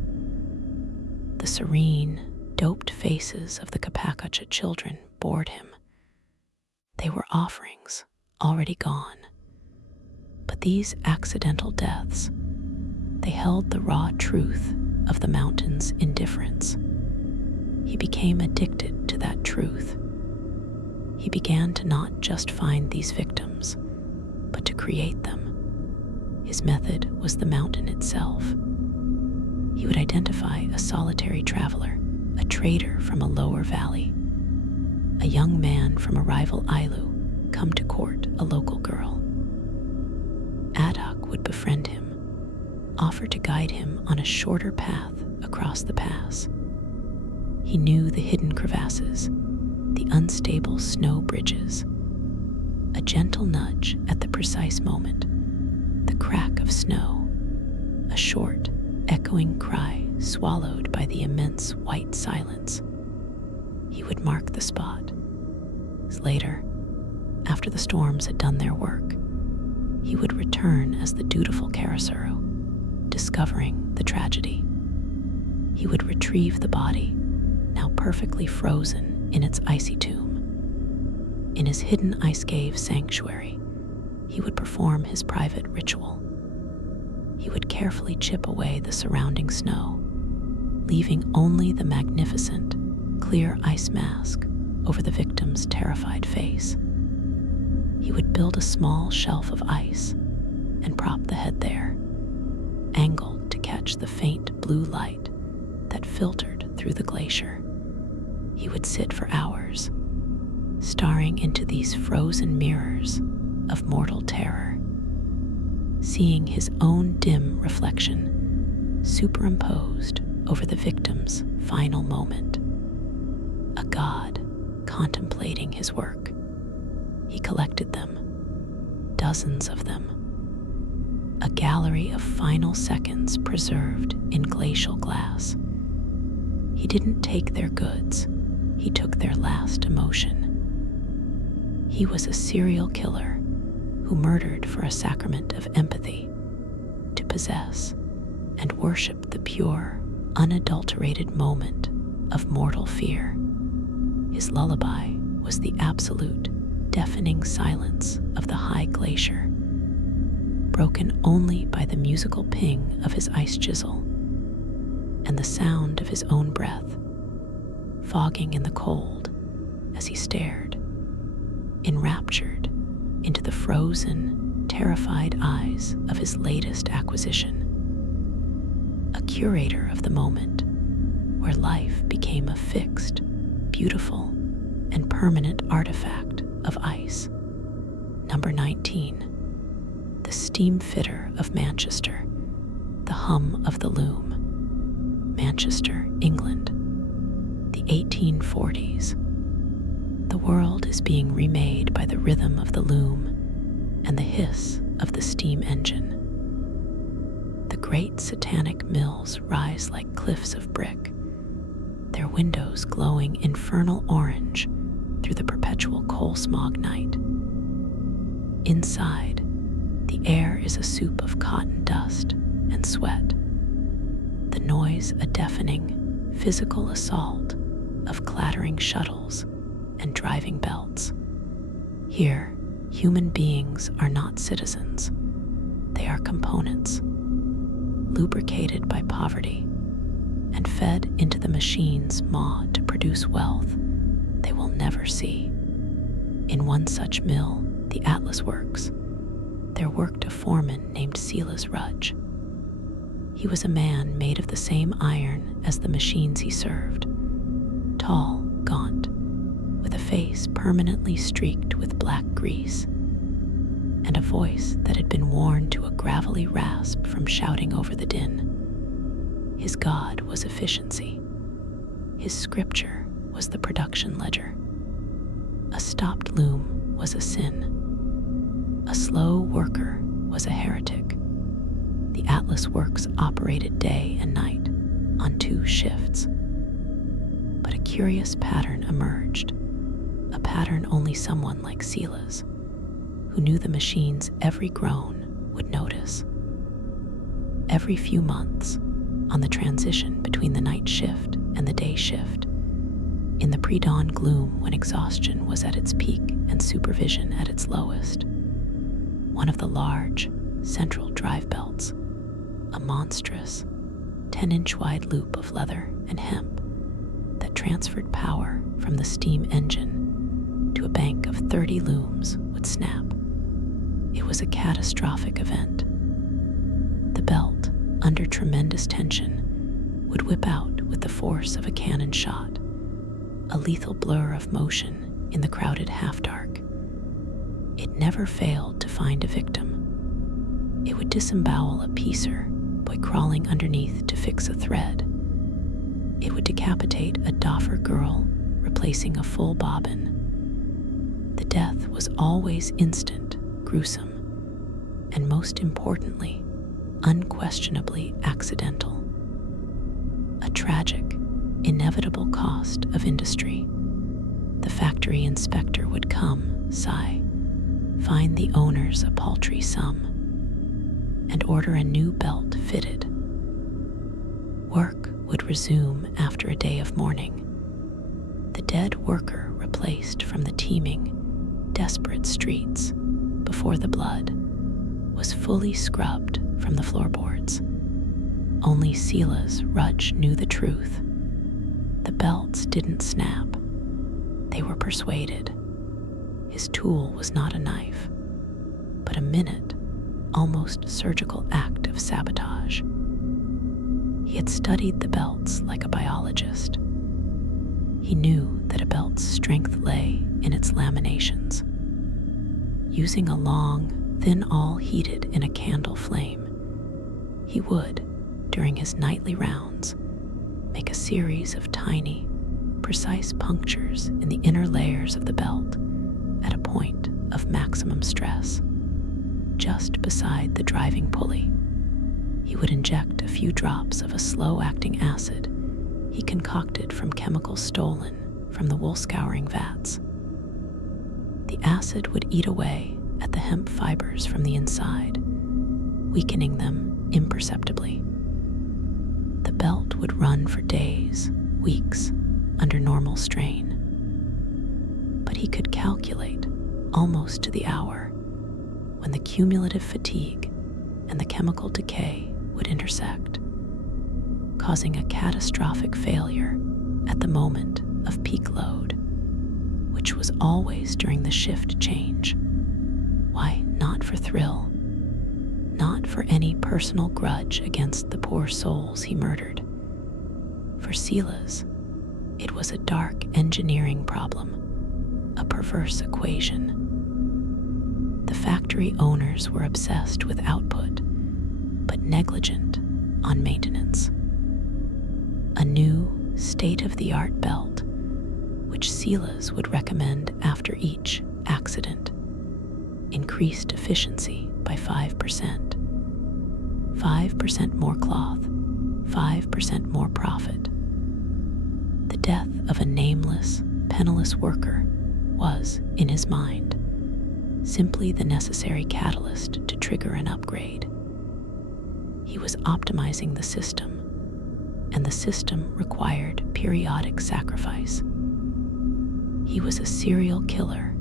The serene, doped faces of the Kapakacha children bored him. They were offerings, already gone. But these accidental deaths, they held the raw truth of the mountain's indifference. He became addicted to that truth. He began to not just find these victims, but to create them. His method was the mountain itself. He would identify a solitary traveler, a trader from a lower valley, a young man from a rival Ailu come to court a local girl. Adok would befriend him, offer to guide him on a shorter path across the pass. He knew the hidden crevasses, the unstable snow bridges. A gentle nudge at the precise moment, the crack of snow, a short, echoing cry swallowed by the immense white silence. He would mark the spot. Later, after the storms had done their work, he would return as the dutiful Karasuru, discovering the tragedy. He would retrieve the body, now perfectly frozen in its icy tomb. In his hidden ice cave sanctuary, he would perform his private ritual. He would carefully chip away the surrounding snow, leaving only the magnificent, clear ice mask over the victim's terrified face. He would build a small shelf of ice and prop the head there, angled to catch the faint blue light that filtered through the glacier. He would sit for hours, staring into these frozen mirrors of mortal terror, seeing his own dim reflection superimposed over the victim's final moment. A god contemplating his work. He collected them, dozens of them, a gallery of final seconds preserved in glacial glass. He didn't take their goods, he took their last emotion. He was a serial killer who murdered for a sacrament of empathy, to possess and worship the pure, unadulterated moment of mortal fear. His lullaby was the absolute, deafening silence of the high glacier, broken only by the musical ping of his ice chisel and the sound of his own breath, fogging in the cold as he stared, enraptured, into the frozen, terrified eyes of his latest acquisition. A curator of the moment, where life became a fixed, beautiful, and permanent artifact of ice. Number 19. The steam fitter of Manchester, the hum of the loom. Manchester, England. The 1840s. The world is being remade by the rhythm of the loom and the hiss of the steam engine. The great satanic mills rise like cliffs of brick, their windows glowing infernal orange through the perpetual coal smog night. Inside, the air is a soup of cotton dust and sweat, the noise a deafening, physical assault of clattering shuttles and driving belts. Here, human beings are not citizens. They are components, lubricated by poverty and fed into the machine's maw to produce wealth they will never see. In one such mill, the Atlas Works, there worked a foreman named Silas Rudge. He was a man made of the same iron as the machines he served, tall, gaunt, with a face permanently streaked with black grease, and a voice that had been worn to a gravelly rasp from shouting over the din. His god was efficiency. His scripture was the production ledger. A stopped loom was a sin. A slow worker was a heretic. The Atlas Works operated day and night on 2 shifts. But a curious pattern emerged, a pattern only someone like Silas, who knew the machine's every groan, would notice. every few months, on the transition between the night shift and the day shift, in the pre-dawn gloom when exhaustion was at its peak and supervision at its lowest. One of the large, central drive belts, a monstrous, 10-inch wide loop of leather and hemp that transferred power from the steam engine to a bank of 30 looms, would snap. It was a catastrophic event. The belt, under tremendous tension, would whip out with the force of a cannon shot, a lethal blur of motion in the crowded half-dark. It never failed to find a victim. It would disembowel a piecer by crawling underneath to fix a thread. It would decapitate a doffer girl replacing a full bobbin. The death was always instant, gruesome, and most importantly, unquestionably accidental. A tragic, inevitable cost of industry. The factory inspector would come, sigh, find the owners a paltry sum, and order a new belt fitted. Work would resume after a day of mourning. The dead worker replaced from the teeming, desperate streets before the blood was fully scrubbed from the floorboards. Only Silas Rudge knew the truth. The belts didn't snap. They were persuaded. His tool was not a knife, but a minute, almost surgical act of sabotage. He had studied the belts like a biologist. He knew that a belt's strength lay in its laminations. Using a long, thin awl heated in a candle flame, he would, during his nightly rounds, make a series of tiny, precise punctures in the inner layers of the belt at a point of maximum stress, just beside the driving pulley. He would inject a few drops of a slow-acting acid he concocted from chemicals stolen from the wool-scouring vats. The acid would eat away at the hemp fibers from the inside, weakening them imperceptibly. The belt would run for days, weeks, under normal strain. But he could calculate, almost to the hour, when the cumulative fatigue and the chemical decay would intersect, causing a catastrophic failure at the moment of peak load, which was always during the shift change. Why, not for thrill, not for any personal grudge against the poor souls he murdered. For Silas, it was a dark engineering problem, a perverse equation. The factory owners were obsessed with output, but negligent on maintenance. A new, state-of-the-art belt, which Silas would recommend after each accident, increased efficiency by 5%. 5% more cloth, 5% more profit. The death of a nameless, penniless worker was, in his mind, simply the necessary catalyst to trigger an upgrade. He was optimizing the system, and the system required periodic sacrifice. He was a serial killer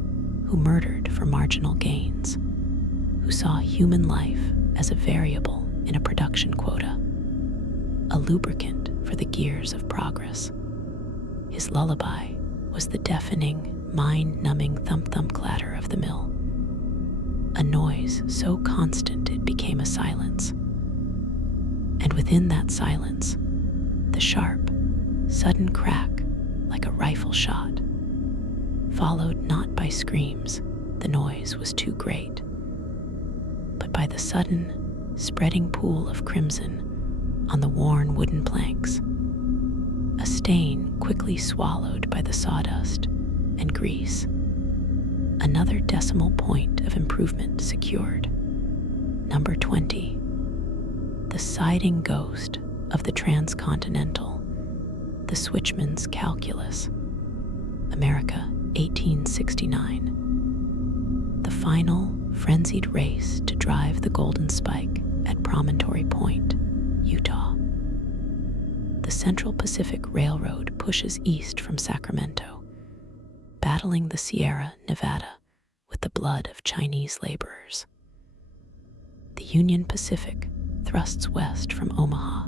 who murdered for marginal gains, who saw human life as a variable in a production quota, a lubricant for the gears of progress. His lullaby was the deafening, mind-numbing thump-thump clatter of the mill, a noise so constant it became a silence. And within that silence, the sharp, sudden crack like a rifle shot, followed not by screams, the noise was too great, but by the sudden, spreading pool of crimson on the worn wooden planks, a stain quickly swallowed by the sawdust and grease. Another decimal point of improvement secured. Number 20. The siding ghost of the transcontinental, the switchman's calculus. America, 1869. The final, frenzied race to drive the golden spike at Promontory Point. Utah. The Central Pacific Railroad pushes east from Sacramento, battling the Sierra Nevada with the blood of Chinese laborers. The Union Pacific thrusts west from Omaha,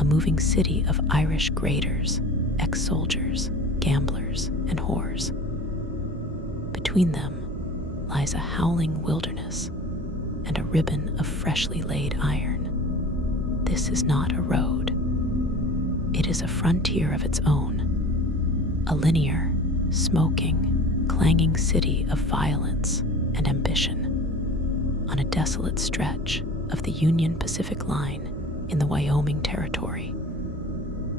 a moving city of Irish graders, ex-soldiers, gamblers, and whores. Between them lies a howling wilderness and a ribbon of freshly laid iron. This is not a road. It is a frontier of its own, a linear, smoking, clanging city of violence and ambition on a desolate stretch of the Union Pacific Line in the Wyoming Territory,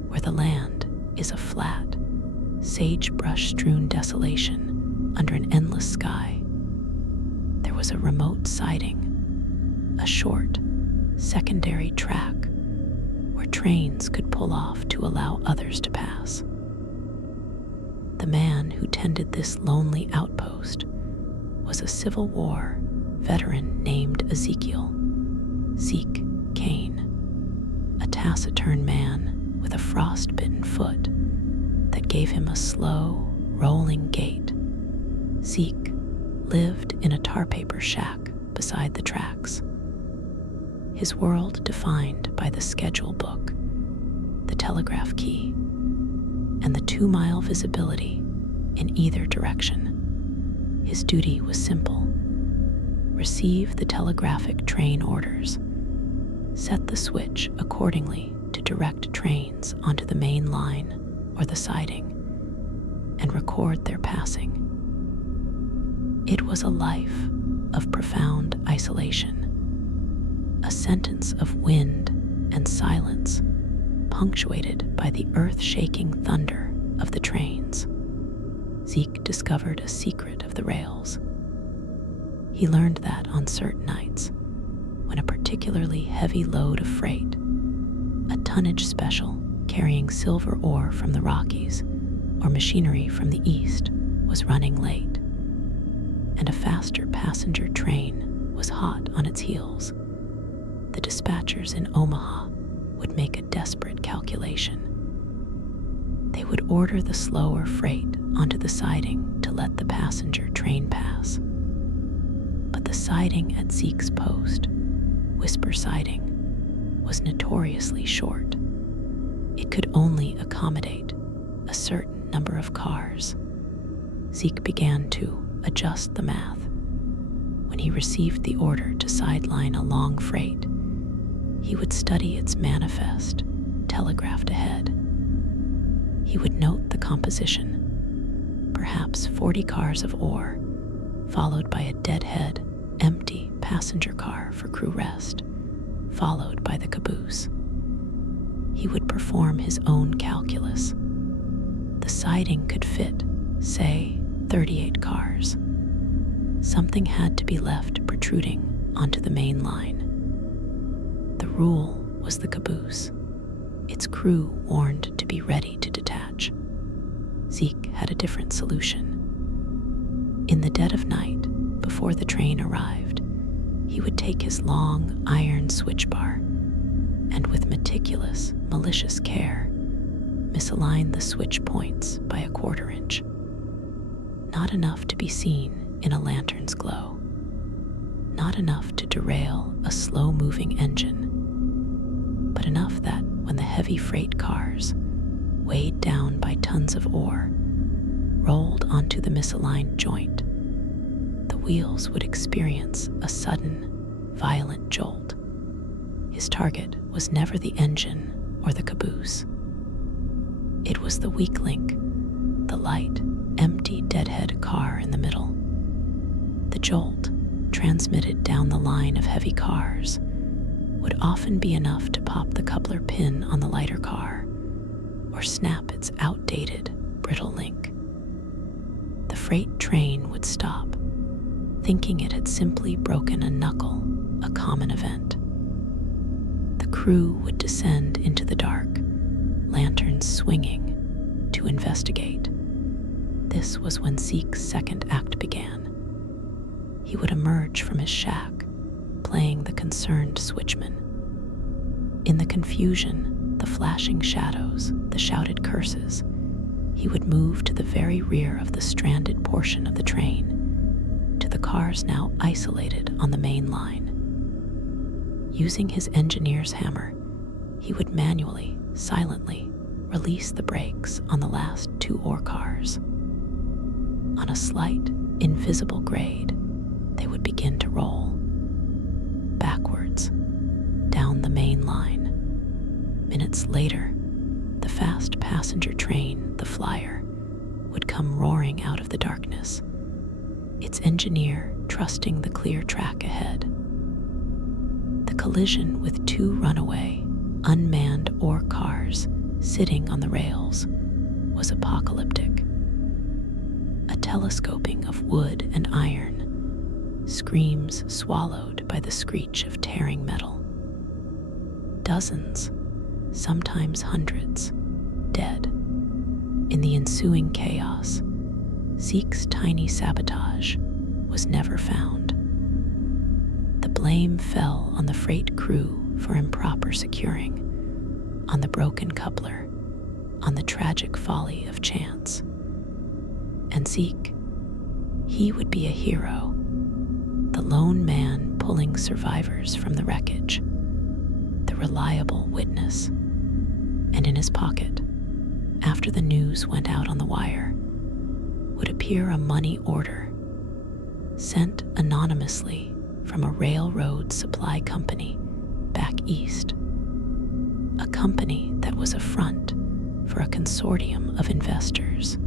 where the land is a flat, sagebrush-strewn desolation under an endless sky. There was a remote siding, a short, secondary track where trains could pull off to allow others to pass. The man who tended this lonely outpost was a Civil War veteran named Ezekiel, Zeke Kane, a taciturn man with a frostbitten foot that gave him a slow, rolling gait. Zeke lived in a tar paper shack beside the tracks, his world defined by the schedule book, the telegraph key, and the 2-mile visibility in either direction. His duty was simple: receive the telegraphic train orders, set the switch accordingly to direct trains onto the main line or the siding, and record their passing. It was a life of profound isolation, a sentence of wind and silence punctuated by the earth-shaking thunder of the trains. Zeke discovered a secret of the rails. He learned that on certain nights, when a particularly heavy load of freight, a tonnage special carrying silver ore from the Rockies or machinery from the east, was running late, and a faster passenger train was hot on its heels, the dispatchers in Omaha would make a desperate calculation. They would order the slower freight onto the siding to let the passenger train pass. But the siding at Zeke's post, Whisper Siding, was notoriously short. It could only accommodate a certain number of cars. Zeke began to adjust the math. When he received the order to sideline a long freight, he would study its manifest, telegraphed ahead. He would note the composition, perhaps 40 cars of ore, followed by a deadhead, empty passenger car for crew rest, followed by the caboose. He would perform his own calculus. The siding could fit, say, 38 cars. Something had to be left protruding onto the main line. The rule was the caboose, its crew warned to be ready to detach. Zeke had a different solution. In the dead of night, before the train arrived, he would take his long iron switch bar and, with meticulous, malicious care, misalign the switch points by a 1/4 inch. Not enough to be seen in a lantern's glow, not enough to derail a slow-moving engine, but enough that when the heavy freight cars, weighed down by tons of ore, rolled onto the misaligned joint, the wheels would experience a sudden, violent jolt. His target was never the engine or the caboose. It was the weak link, the light, empty deadhead car in the middle. The jolt, transmitted down the line of heavy cars, would often be enough to pop the coupler pin on the lighter car or snap its outdated, brittle link. The freight train would stop, thinking it had simply broken a knuckle, a common event. The crew would descend into the dark, lanterns swinging, to investigate. This was when Zeke's second act began. He would emerge from his shack, playing the concerned switchman. In the confusion, the flashing shadows, the shouted curses, he would move to the very rear of the stranded portion of the train, to the cars now isolated on the main line. Using his engineer's hammer, he would manually, silently, release the brakes on the last two ore cars. On a slight, invisible grade, they would begin to roll backwards down the main line. Minutes later, the fast passenger train, the Flyer, would come roaring out of the darkness, its engineer trusting the clear track ahead. The collision with two runaway, unmanned ore cars sitting on the rails was apocalyptic. A telescoping of wood and iron, screams swallowed by the screech of tearing metal. Dozens, sometimes hundreds, dead. In the ensuing chaos, Zeke's tiny sabotage was never found. The blame fell on the freight crew for improper securing, on the broken coupler, on the tragic folly of chance. And Zeke, he would be a hero, the lone man pulling survivors from the wreckage, the reliable witness. And in his pocket, after the news went out on the wire, would appear a money order sent anonymously from a railroad supply company back east, a company that was a front for a consortium of investors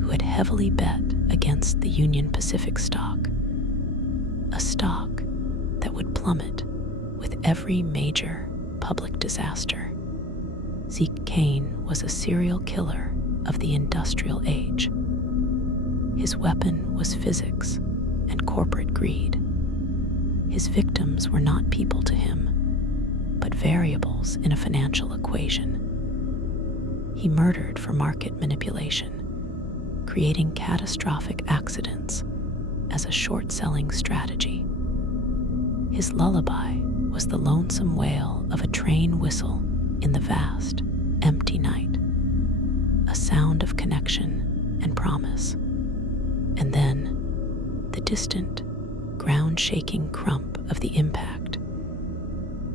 who had heavily bet against the Union Pacific stock, a stock that would plummet with every major public disaster. Zeke Kane was a serial killer of the industrial age. His weapon was physics and corporate greed. His victims were not people to him, but variables in a financial equation. He murdered for market manipulation, creating catastrophic accidents as a short-selling strategy. His lullaby was the lonesome wail of a train whistle in the vast, empty night, a sound of connection and promise. And then, the distant, ground-shaking crump of the impact,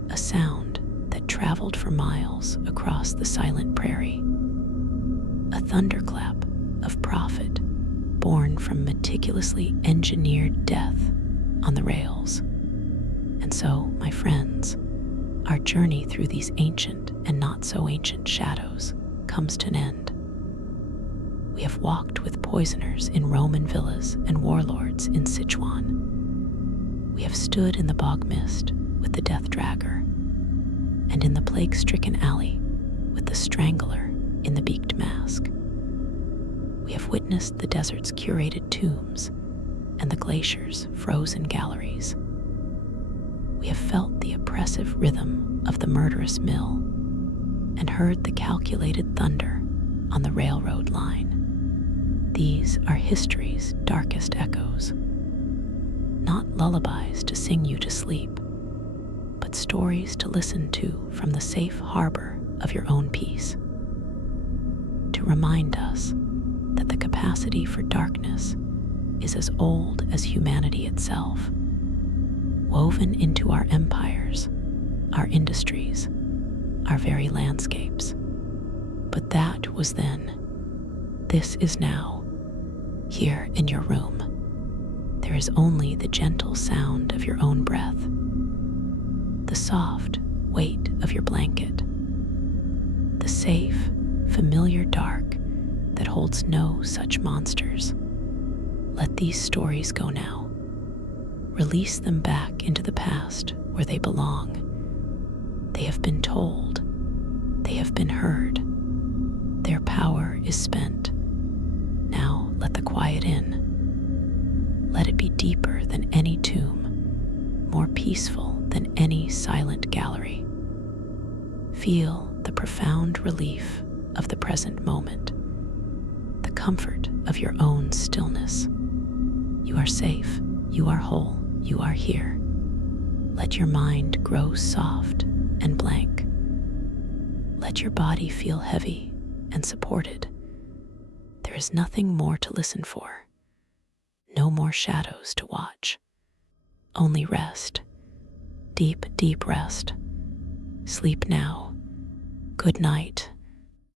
a sound that traveled for miles across the silent prairie, a thunderclap of profit born from meticulously engineered death on the rails. And so, my friends, our journey through these ancient and not so ancient shadows comes to an end. We have walked with poisoners in Roman villas and warlords in Sichuan. We have stood in the bog mist with the death dragger, and in the plague-stricken alley with the strangler in the beaked mask. We have witnessed the desert's curated tombs and the glacier's frozen galleries. We have felt the oppressive rhythm of the murderous mill and heard the calculated thunder on the railroad line. These are history's darkest echoes, not lullabies to sing you to sleep, but stories to listen to from the safe harbor of your own peace, to remind us that the capacity for darkness is as old as humanity itself, woven into our empires, our industries, our very landscapes. But that was then. This is now. Here in your room, there is only the gentle sound of your own breath, the soft weight of your blanket, the safe, familiar dark that holds no such monsters. Let these stories go now. Release them back into the past where they belong. They have been told. They have been heard. Their power is spent. Now let the quiet in. Let it be deeper than any tomb, more peaceful than any silent gallery. Feel the profound relief of the present moment, the comfort of your own stillness. You are safe, you are whole, you are here. Let your mind grow soft and blank. Let your body feel heavy and supported. There is nothing more to listen for, no more shadows to watch. Only rest, deep, deep rest. Sleep now. Good night.